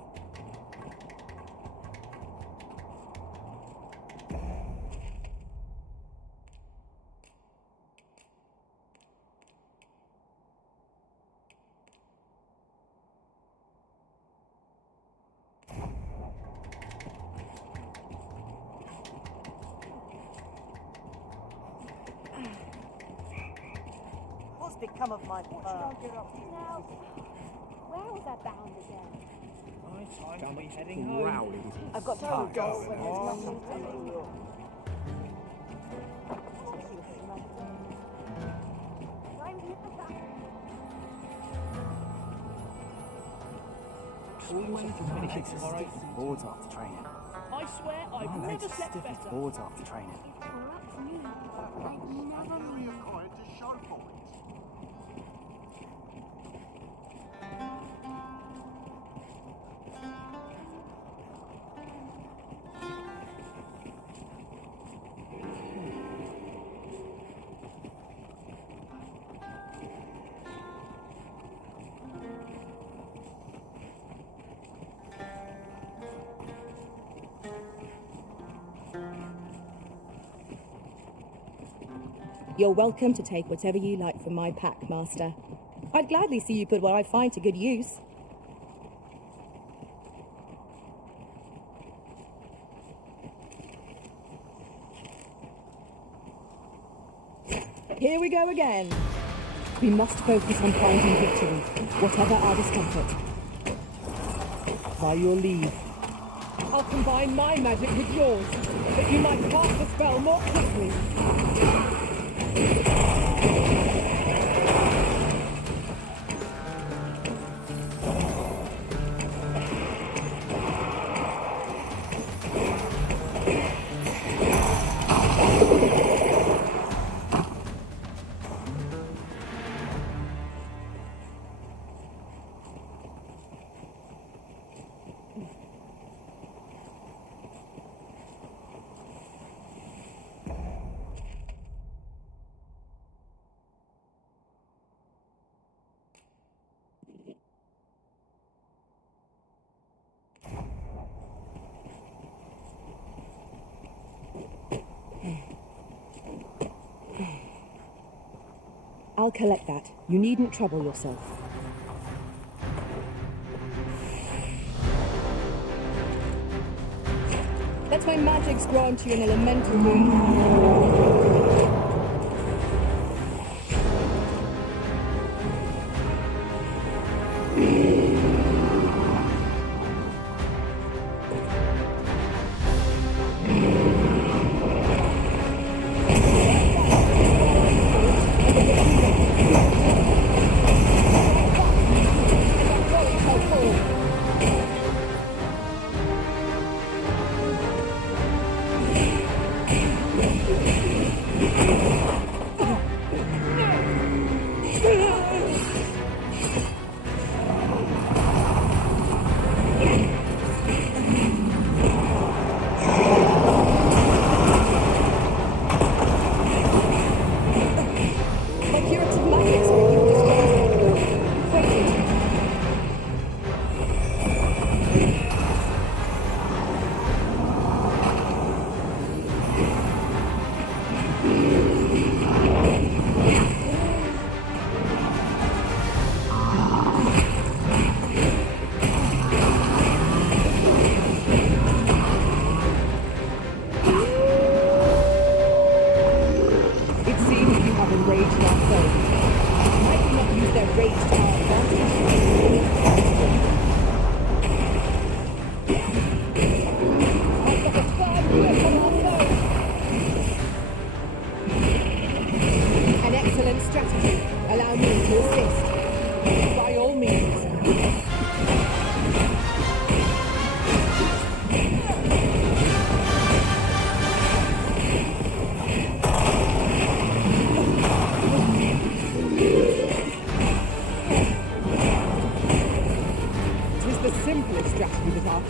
What's become of my fur? Now, where was I bound again? Time to be heading home. I've got to go when there's nothing to do. Always finish stiff boards after training. I swear I've never slept stiff better. boards after training. You're welcome to take whatever you like from my pack, Master. I'd gladly see you put what I find to good use. Here we go again. We must focus on finding victory, whatever our discomfort. By your leave, I'll combine my magic with yours, that you might cast the spell more quickly. I'll collect that. You needn't trouble yourself. Let my magics grant you an elemental boon.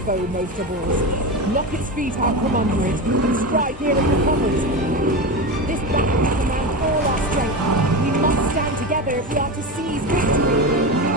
Foe most abhors. Knock its feet out from under it and strike here in the commons. This battle demands all our strength. We must stand together if we are to seize victory.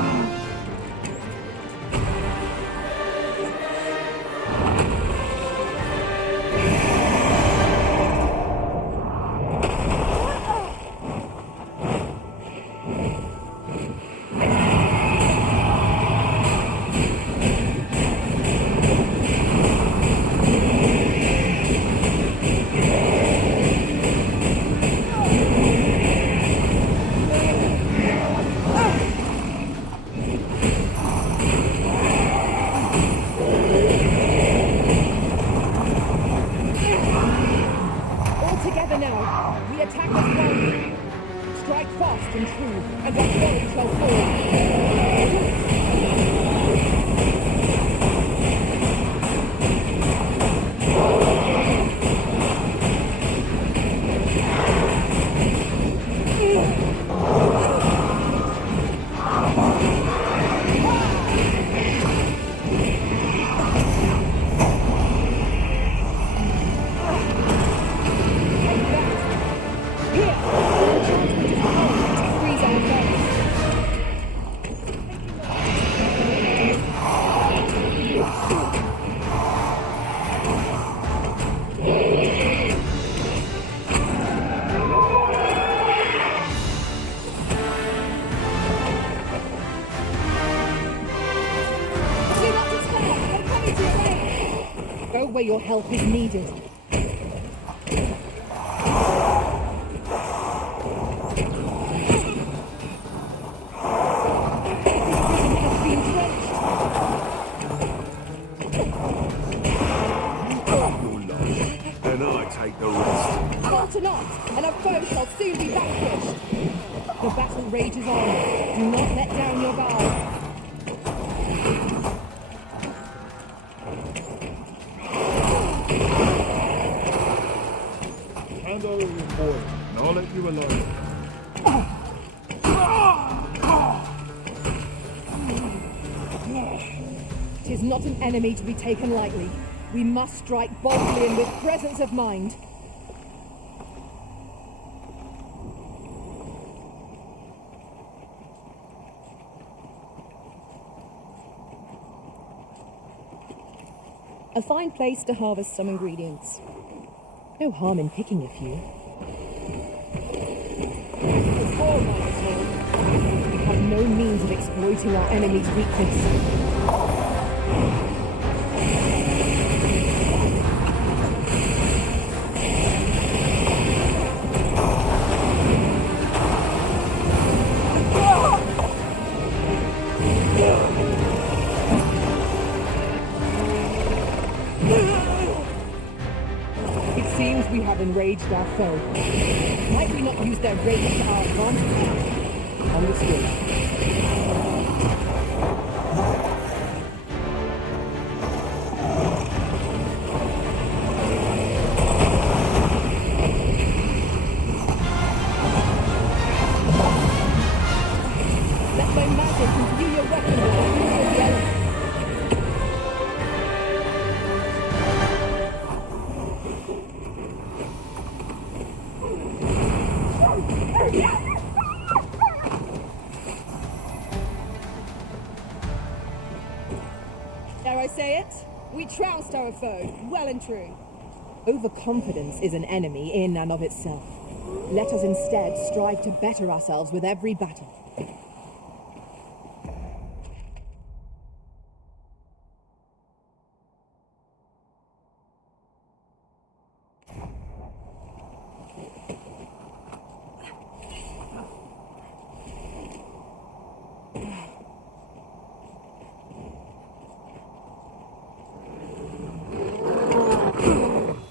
Your help is needed. Then I take the rest. Falter not, and our foe shall soon be vanquished. The battle rages on. Do not let down your guard. Hand over, boy, and I'll let you alone. Tis not an enemy to be taken lightly. We must strike boldly and with presence of mind. A fine place to harvest some ingredients. No harm in picking a few. We have no means of exploiting our enemy's weakness. It seems we have enraged our foe. Might we not use their rage to our advantage? Understood. Let my magic imbue your weapon with the fury of the elements. Dare I say it? We trounced our foe, well and true. Overconfidence is an enemy in and of itself. Let us instead strive to better ourselves with every battle.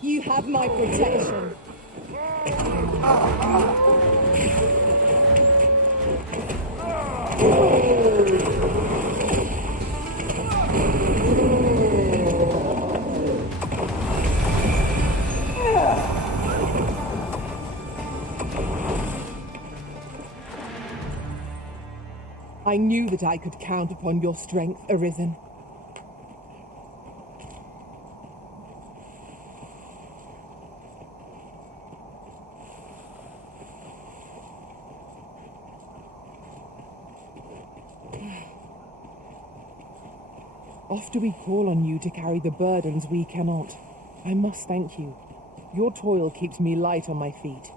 You have my protection. I knew that I could count upon your strength, Arisen. Oft do we call on you to carry the burdens we cannot. I must thank you. Your toil keeps me light on my feet.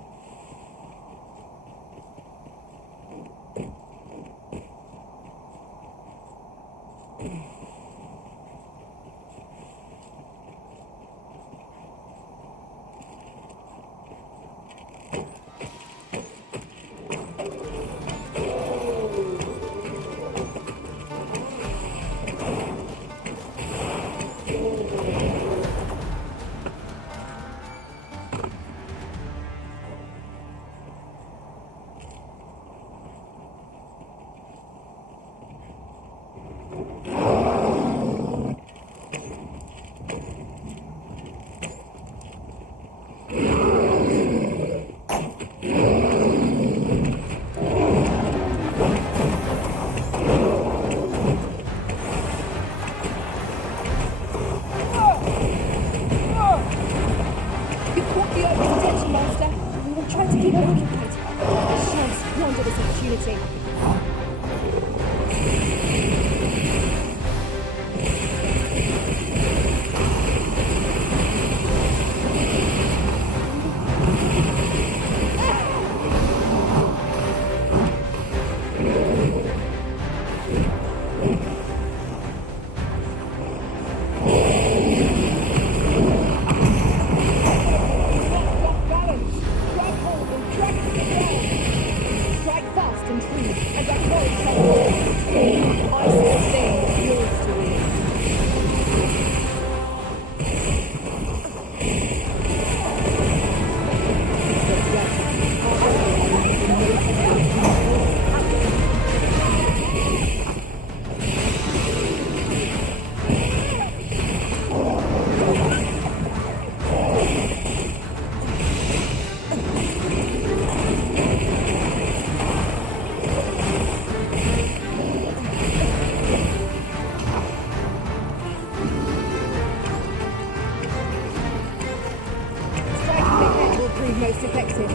prove most effective.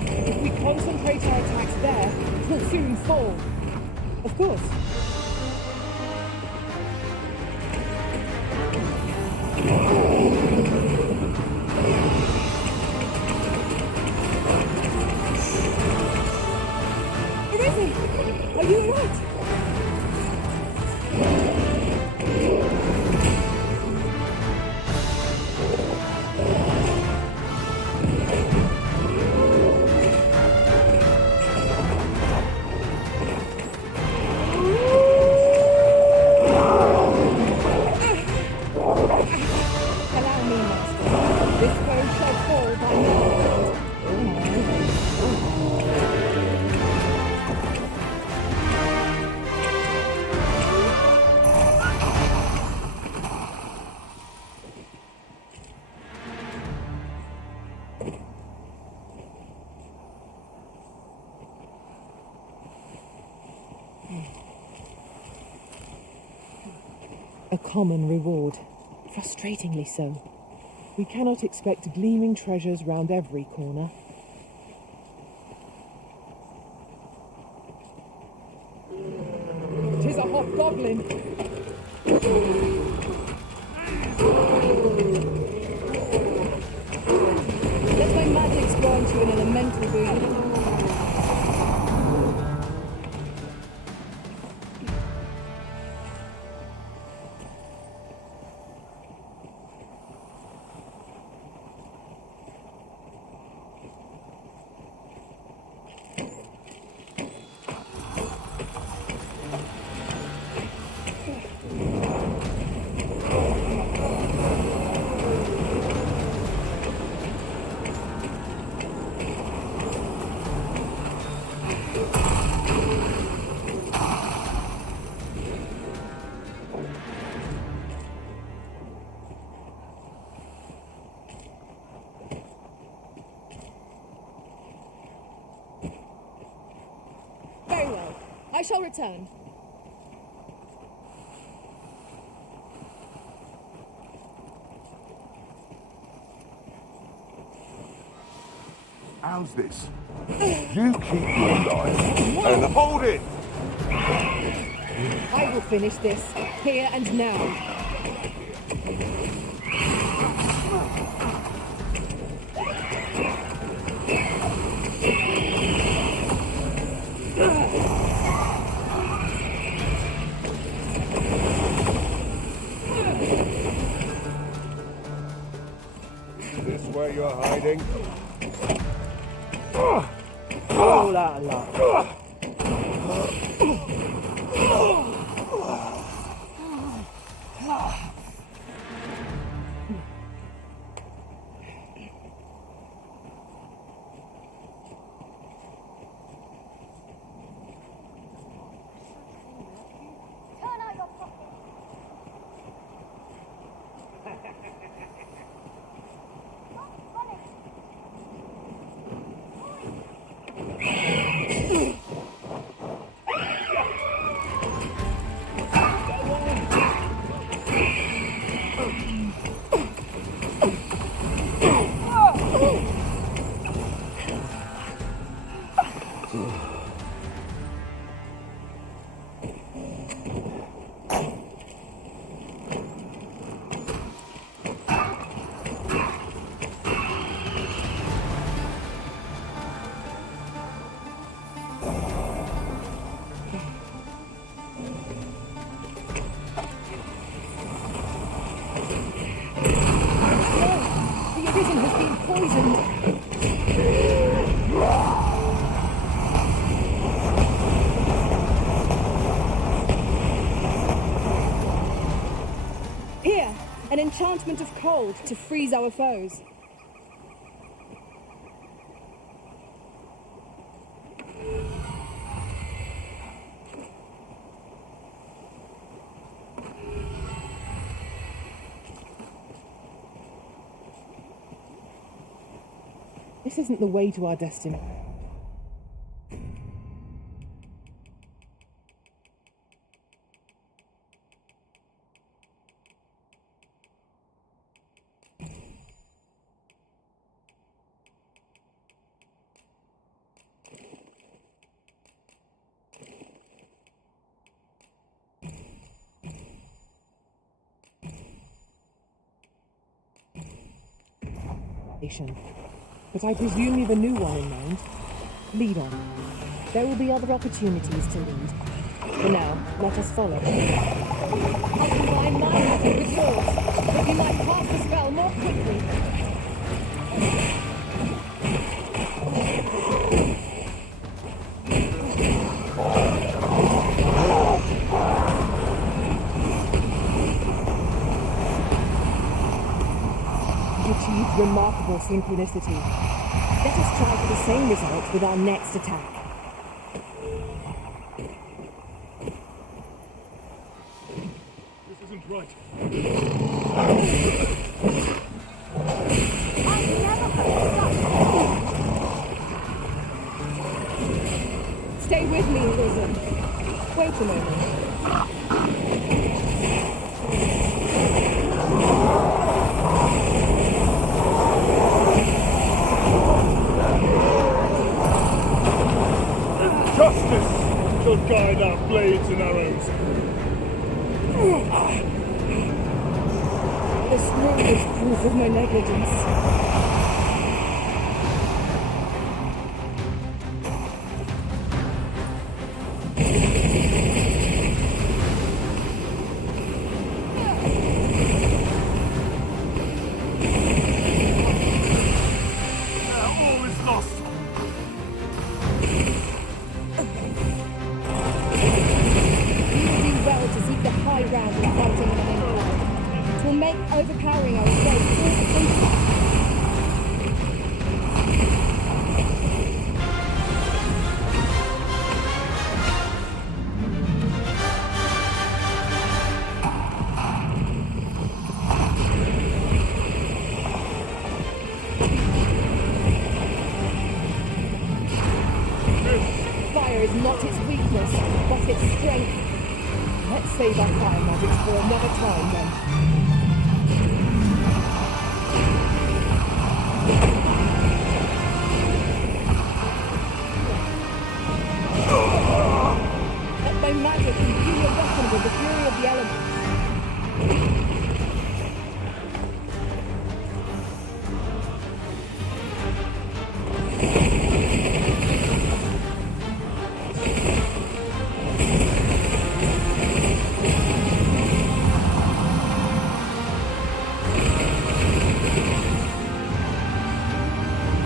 If we concentrate our attacks there, we'll soon fall. Of course. Arisen! Are you alright? Allow me, Master. This foe shall fall by my hand. A common reward. Frustratingly so. We cannot expect gleaming treasures round every corner. "'Tis a hobgoblin! Let my magics grant you an elemental boon. Very well. I shall return. How's this? You keep your knife and hold it! I will finish this, here and now. Is this where you're hiding? All out of luck. Here, an enchantment of cold to freeze our foes. This isn't the way to our destiny. But I presume you've a new one in mind. Lead on. There will be other opportunities to lead. For now, let us follow. My mind has a good source, but you might cast the spell more quickly. You've achieved remarkable synchronicity. Let us try for the same result with our next attack. This isn't right. Stay with me, Elizabeth. Wait a moment. Justice shall guide our blades and arrows. This room is proof of my negligence. All is lost. High ground in fighting an empire. It will make overpowering our escape all the simpler. Fire is not its weakness, but its strength. Let's save our fire magics for another time, then. Let my magic imbue your weapon with the fury of the elements.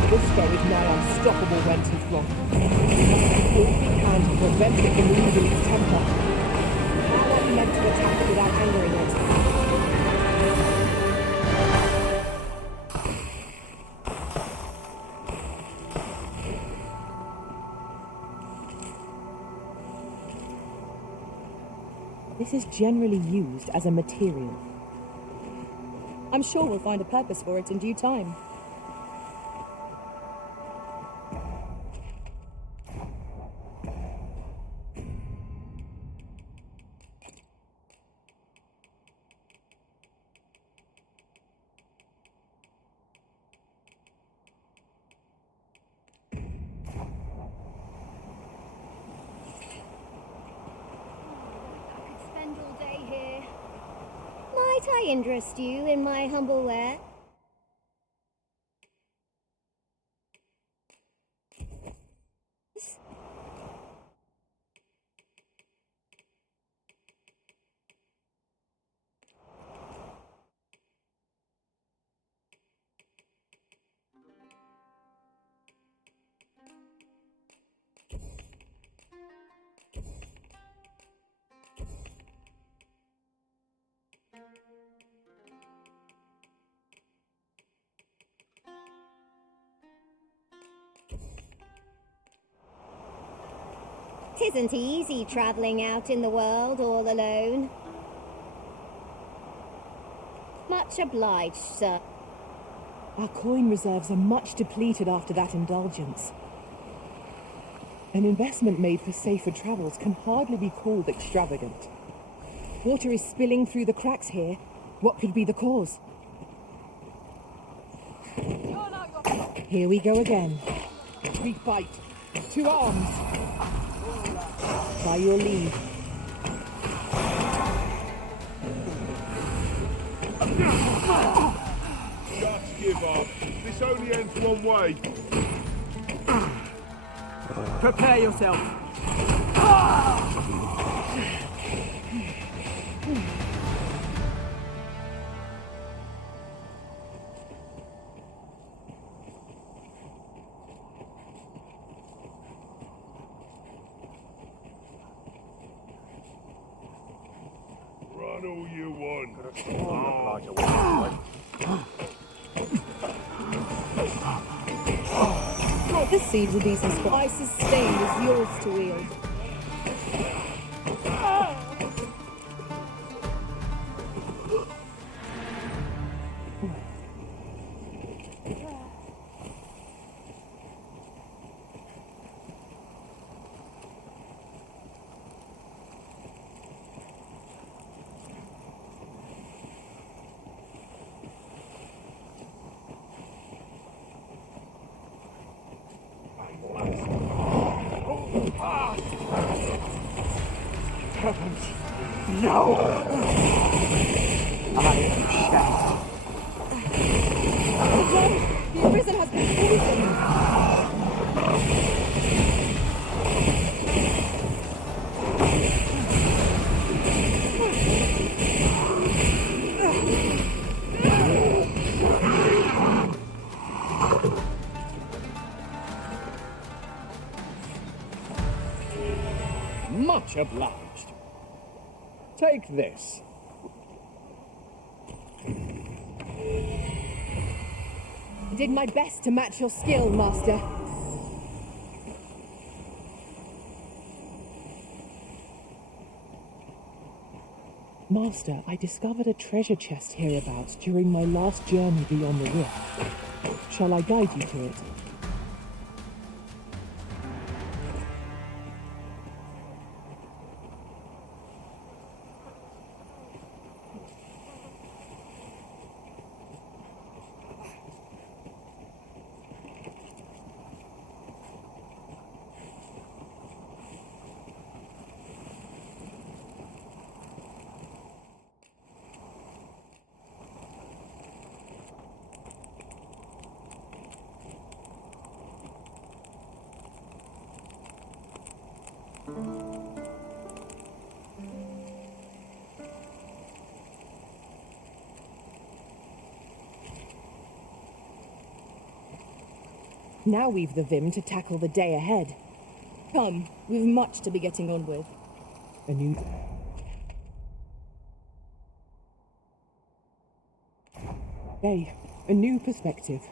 This foe is nigh unstoppable when 'tis wrong. All we can to prevent it from losing its temper. How are we meant to attack it without angering it? This is generally used as a material. I'm sure we'll find a purpose for it in due time. Spend all day here. Might I interest you in my humble ware? Tisn't easy travelling out in the world all alone. Much obliged, sir. Our coin reserves are much depleted after that indulgence. An investment made for safer travels can hardly be called extravagant. Water is spilling through the cracks here. What could be the cause? Here we go again. We fight. To arms! By your leave. Just give up. This This only ends one way. Prepare yourself. Run all you want. This seems a decent spot. I sustain is yours to wield. Heavens, no! I am shattered. The prison has been poisoned. Much obliged. Take this. I did my best to match your skill, Master. Master, I discovered a treasure chest hereabouts during my last journey beyond the rift. Shall I guide you to it? Now we've the vim to tackle the day ahead. Come, we've much to be getting on with. A new... Hey, a new perspective.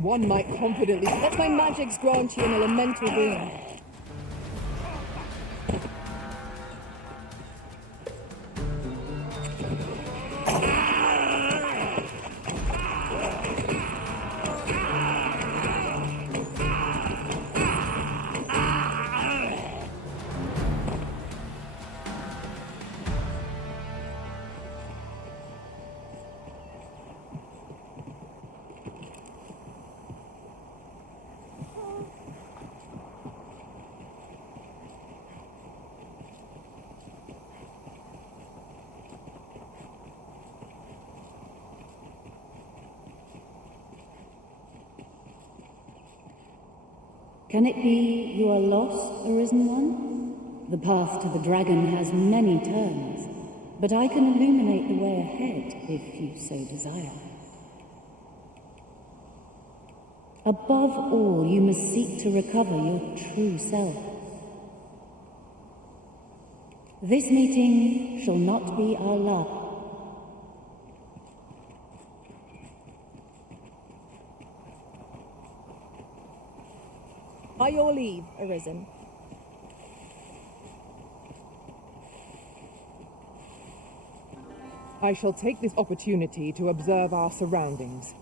One might confidently... Let my magics grant you an elemental boon. Can it be you are lost, Arisen One? The path to the dragon has many turns, but I can illuminate the way ahead if you so desire. Above all, you must seek to recover your true self. This meeting shall not be our last. By your leave, Arisen. I shall take this opportunity to observe our surroundings.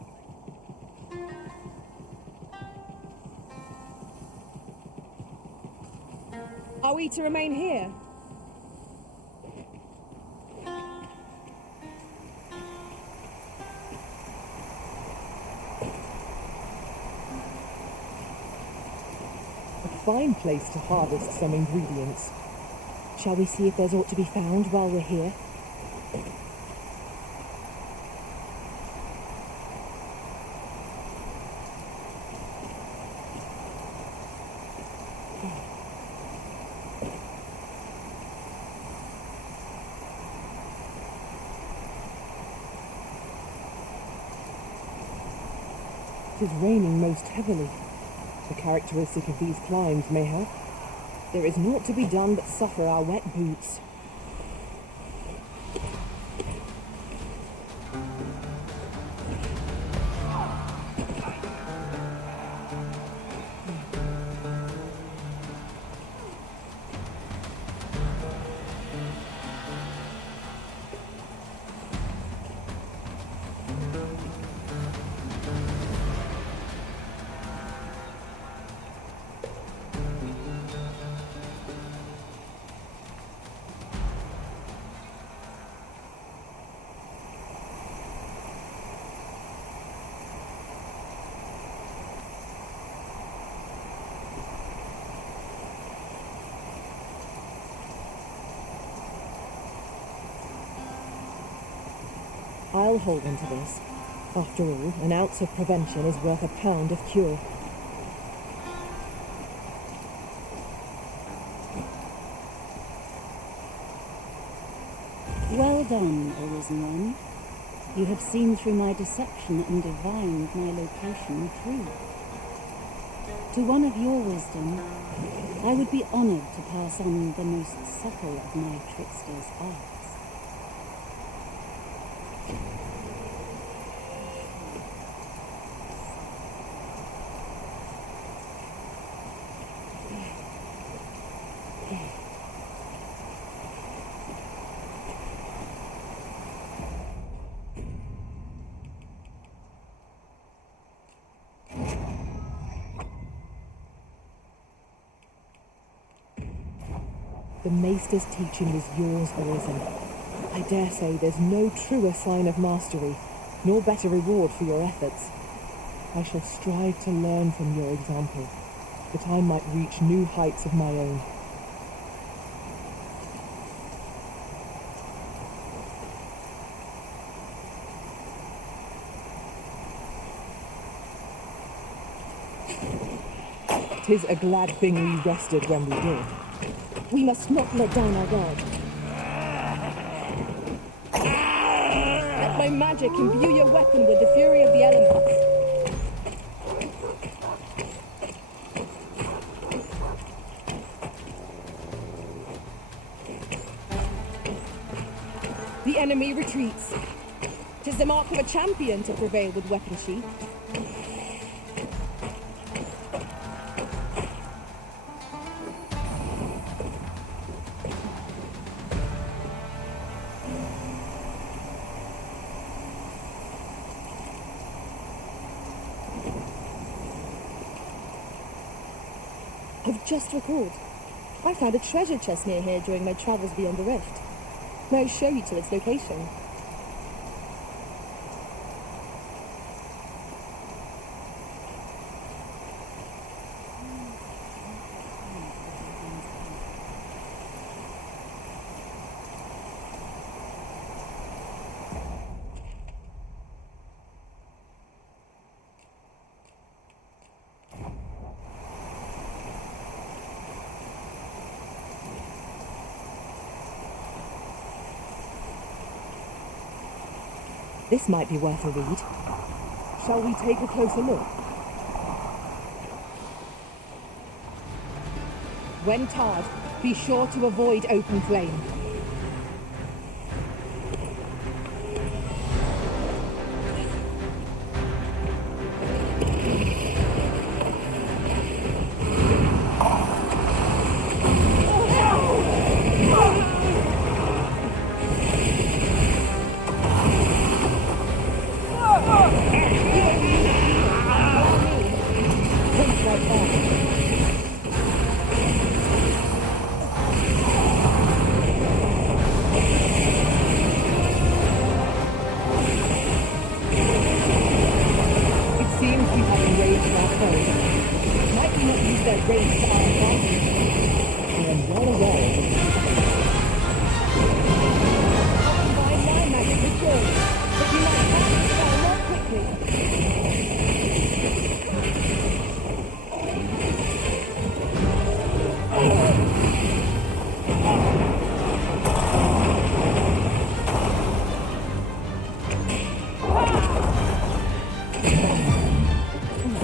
Are we to remain here? A fine place to harvest some ingredients. Shall we see if there's aught to be found while we're here? It is raining most heavily. The characteristic of these climes, mayhap. There is naught to be done but suffer our wet boots. I'll hold on to this. After all, an ounce of prevention is worth a pound of cure. Well done, O Risen One. You have seen through my deception and divined my location true. To one of your wisdom, I would be honored to pass on the most subtle of my trickster's arts. The Maester's teaching is yours, Arisen. I dare say there's no truer sign of mastery, nor better reward for your efforts. I shall strive to learn from your example, that I might reach new heights of my own. "'Tis a glad thing we rested when we did. We must not let down our guard. Let my magic imbue your weapon with the fury of the elements. The enemy retreats. 'Tis the mark of a champion to prevail with weapon sheath. I've just recalled. I found a treasure chest near here during my travels beyond the rift. May I show you to its location? This might be worth a read. Shall we take a closer look? When tarred, be sure to avoid open flame. It seems we have enraged our foes. Might we not use their rage to our advantage? I am well aware of this. Combine my magic with yours, but you might cast the spell more quickly.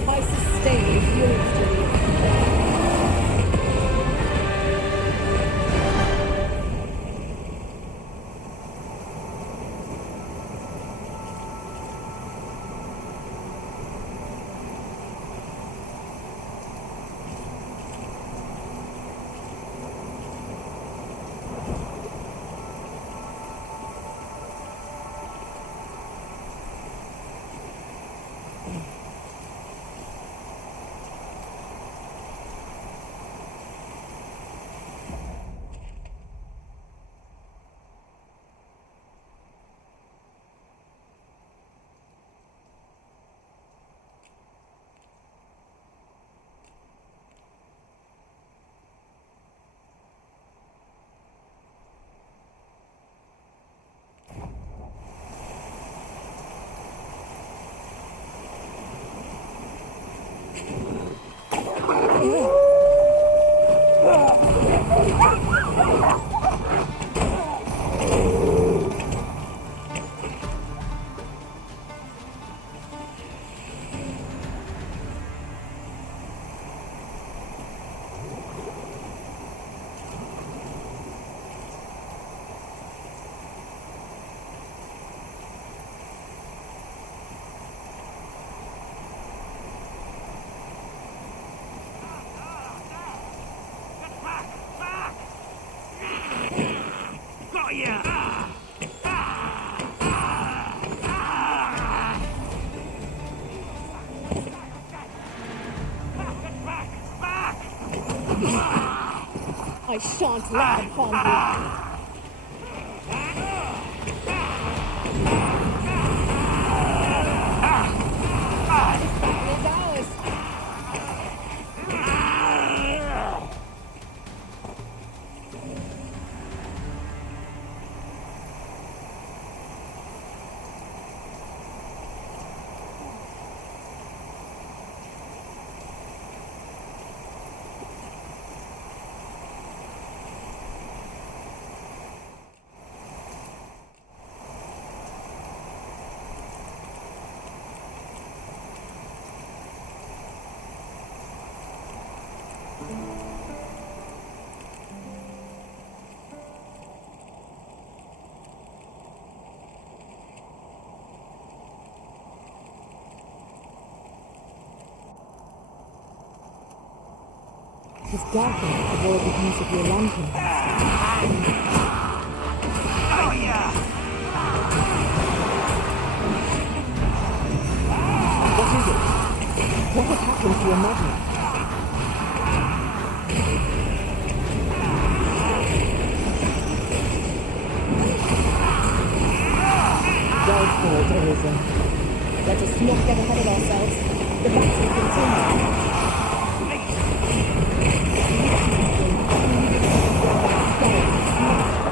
I sustain the furies to the I shan't let them harm you. This battle is ours. It is dark enough to avoid the use of your lantern. Oh, yeah! What is it? What has happened to your magnet? Well fought, Arisen. Let us not get ahead of ourselves. The battle continues.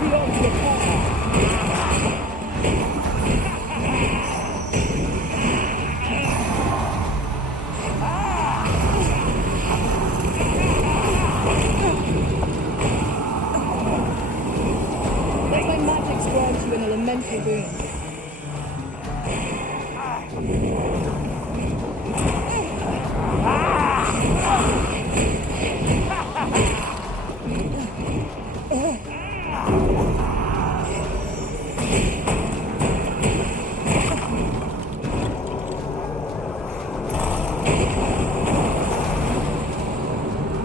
Beyond your power. Let my magic grant you an elemental boon.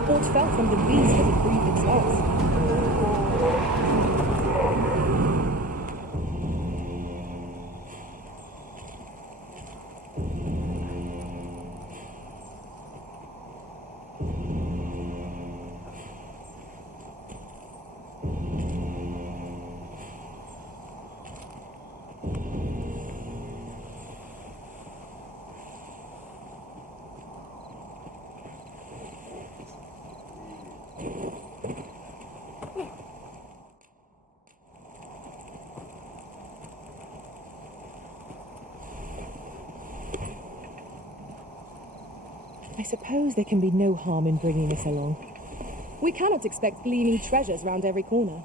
Aught fell from the beast that had breathed its last. I suppose there can be no harm in bringing us along. We cannot expect gleaming treasures round every corner.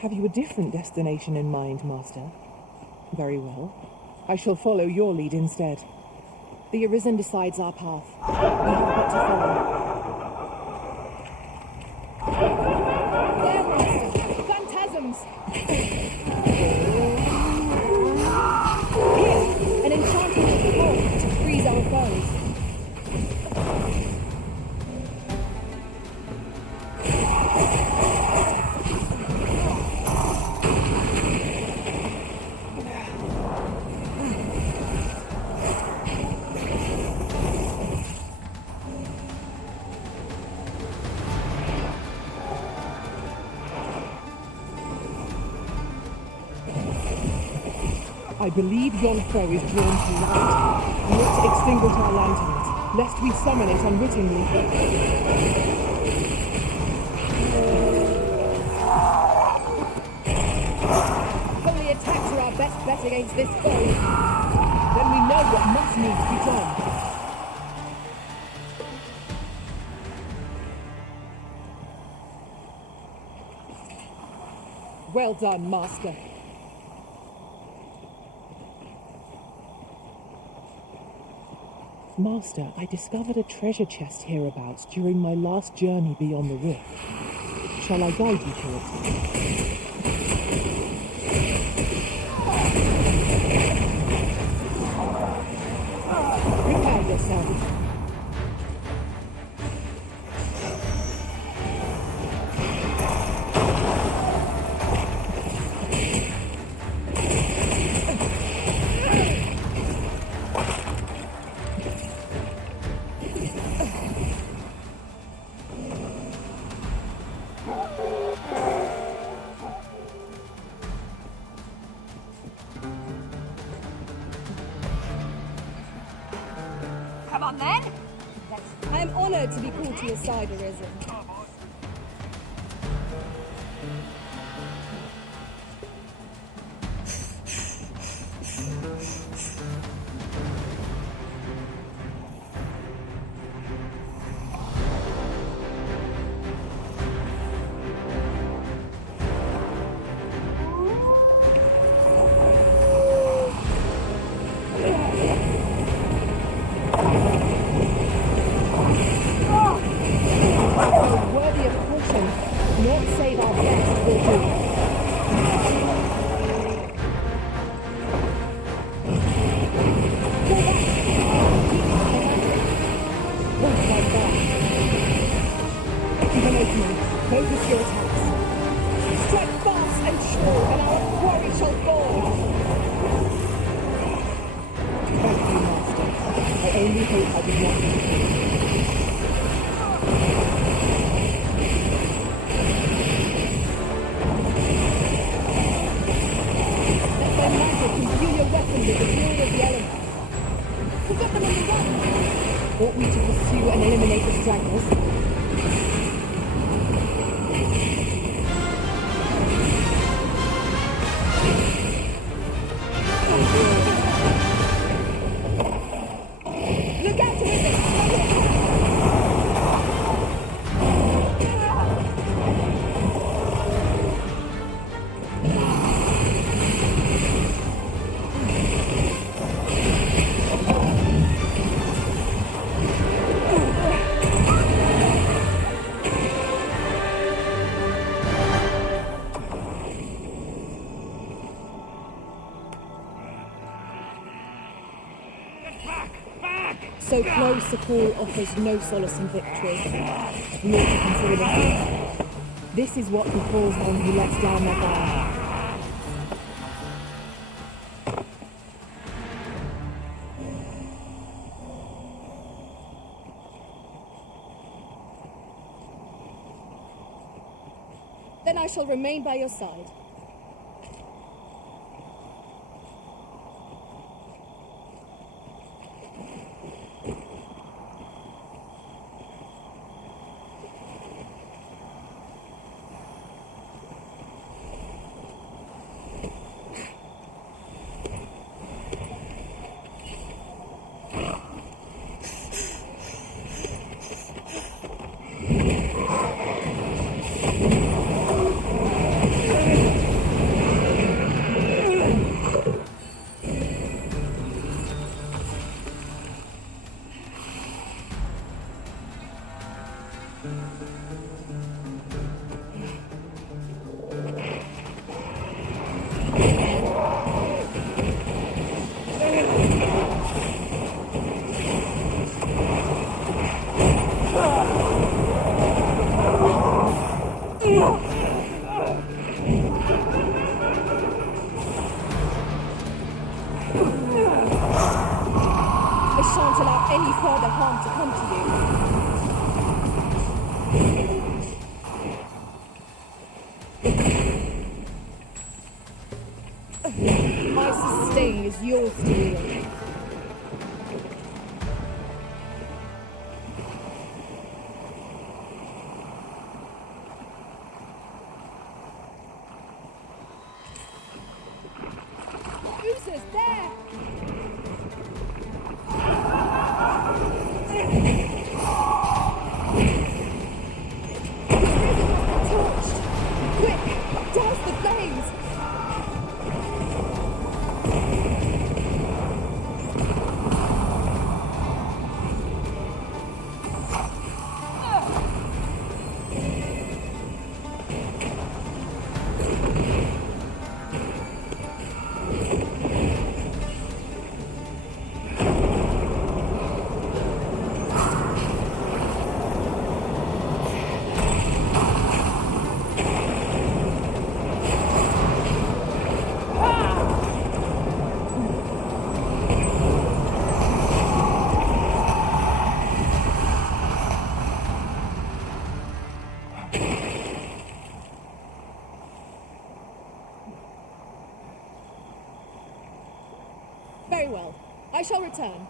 Have you a different destination in mind, Master? Very well. I shall follow your lead instead. The Arisen decides our path. We have but to follow. There, Master! Phantasms! Here, an enchantment performed to freeze our foes. I believe yon foe is drawn to light. Not to extinguish our lanterns, lest we summon it unwittingly. Holy attacks are our best bet against this foe. Then we know what must needs be done. Well done, Master. Master, I discovered a treasure chest hereabouts during my last journey beyond the rift. Shall I guide you to it? Prepare yourself. Come on then. I am honored to be called to your side, Arisen. Worthy of caution, not save our best will do. Focus your attacks. Strike fast and sure, and our quarry shall fall. Thank you, Master. I only hope I did not. Let their magic imbue your weapon with the fury of the elements. We've got them on the run. Ought we to pursue and eliminate the stragglers? Look out, Arisen! So close a call offers no solace in victory. We ought to consider the future. This is what befalls one who lets down their guard. Then I shall remain by your side. I shan't allow any further harm to come to you. My sting is yours to wield. Oozers, there! Quick! Douse the flames! Very well. I shall return.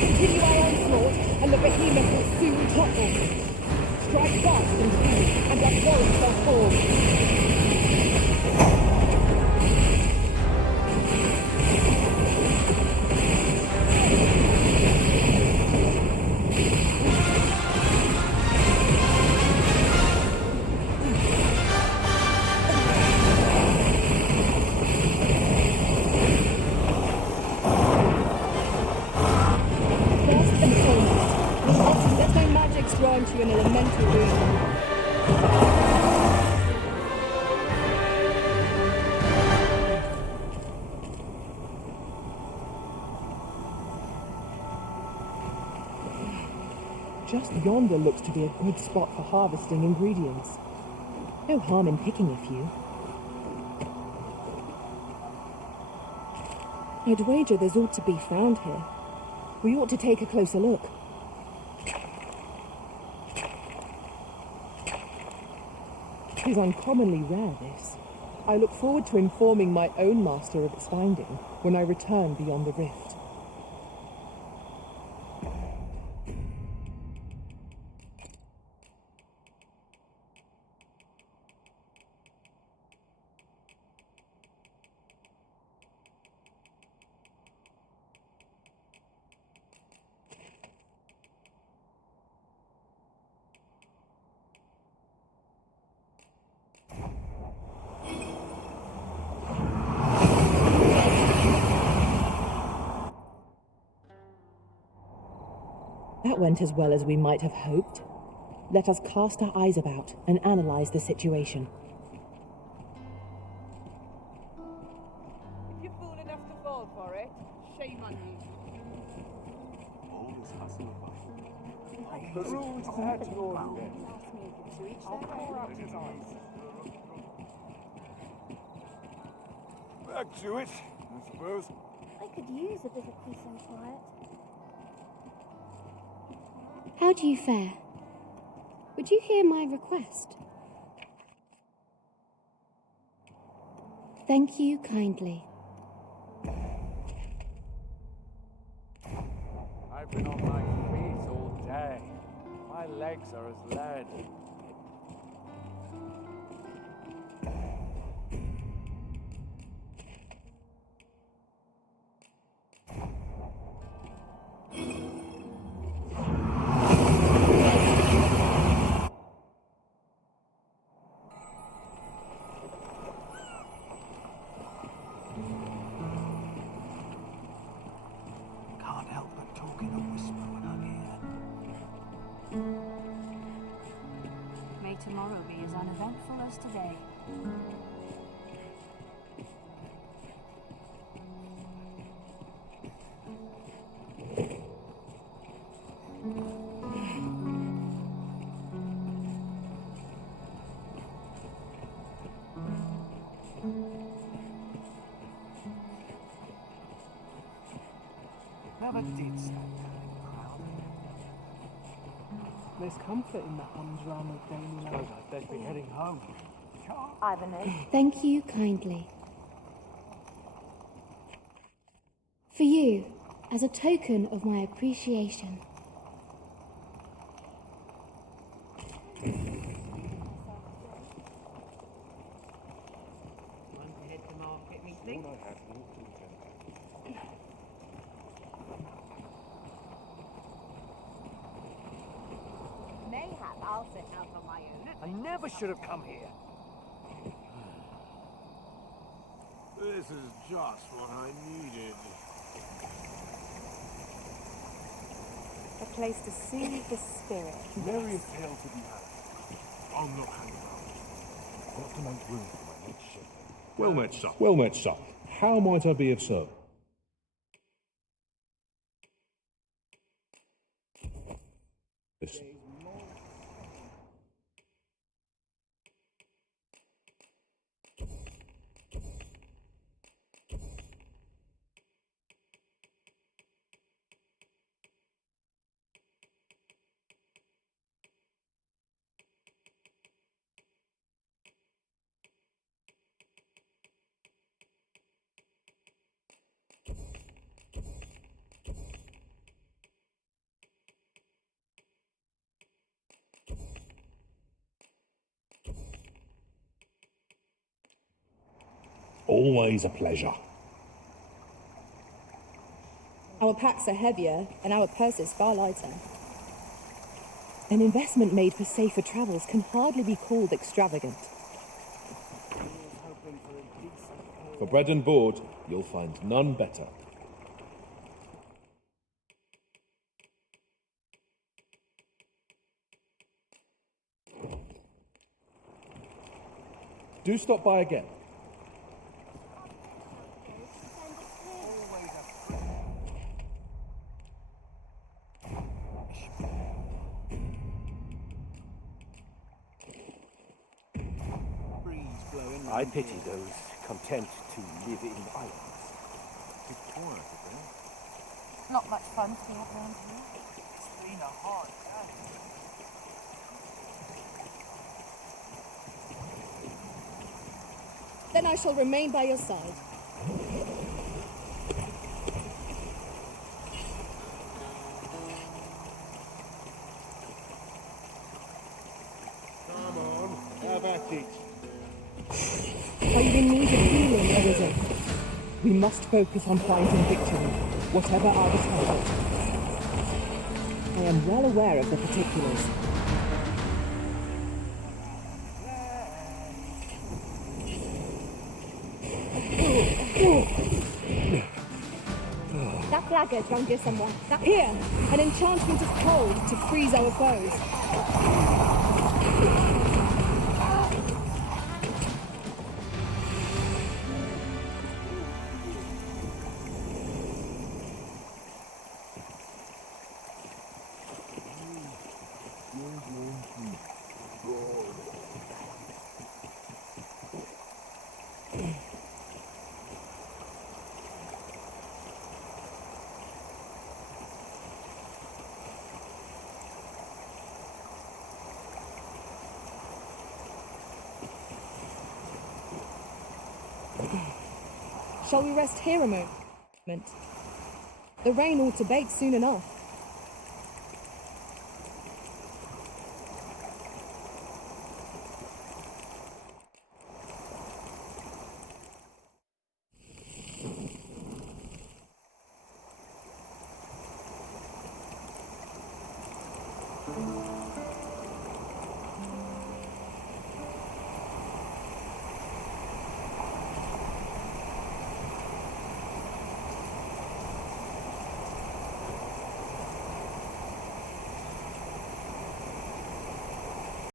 Continue our onslaught, and the behemoth will soon topple. Strike fast and deep, and that warrior shall fall. Grant you an elemental boon. Just yonder looks to be a good spot for harvesting ingredients. No harm in picking a few. I'd wager there's ought to be found here. We ought to take a closer look. It is uncommonly rare, this. I look forward to informing my own master of its finding when I return beyond the rift. That went as well as we might have hoped. Let us cast our eyes about and analyze the situation. If you're fool enough to fall for it, shame on you. All this hustle and bustle. The rules at your I'll pour out his eyes. Back to it, I suppose. I could use a bit of peace and quiet. How do you fare? Would you hear my request? Thank you kindly. I've been on my feet all day. My legs are as lead. Can't help but talk in a whisper when I'm here. May tomorrow be as uneventful as today. Never did stand out in the crowd. There's comfort in the humdrum of daily life. Suppose I'd best be heading home. Ivanhoe. Thank you kindly. For you, as a token of my appreciation. One to head to market, methinks. Mayhap I'll set out on my own. I never should have come here. This is just what I needed. A place to soothe the spirit. Merry tale to be had. I'll not hang around. Got to make room for my next ship. Well met, sir. Well met, sir. How might I be of service? Listen. Always a pleasure. Our packs are heavier and our purses far lighter. An investment made for safer travels can hardly be called extravagant. For bread and board, you'll find none better. Do stop by again. I pity those content to live in islands. Keep quiet, okay? Not much fun to be up around here. It's been a hard journey. Then I shall remain by your side. Come on, have at it. Are you in need of healing, Elizabeth? We must focus on finding victory, whatever our discomfort. I am well aware of the particulars. That dagger, don't you, someone? Here, an enchantment of cold to freeze our foes. Shall we rest here a moment? The rain ought to bake soon enough.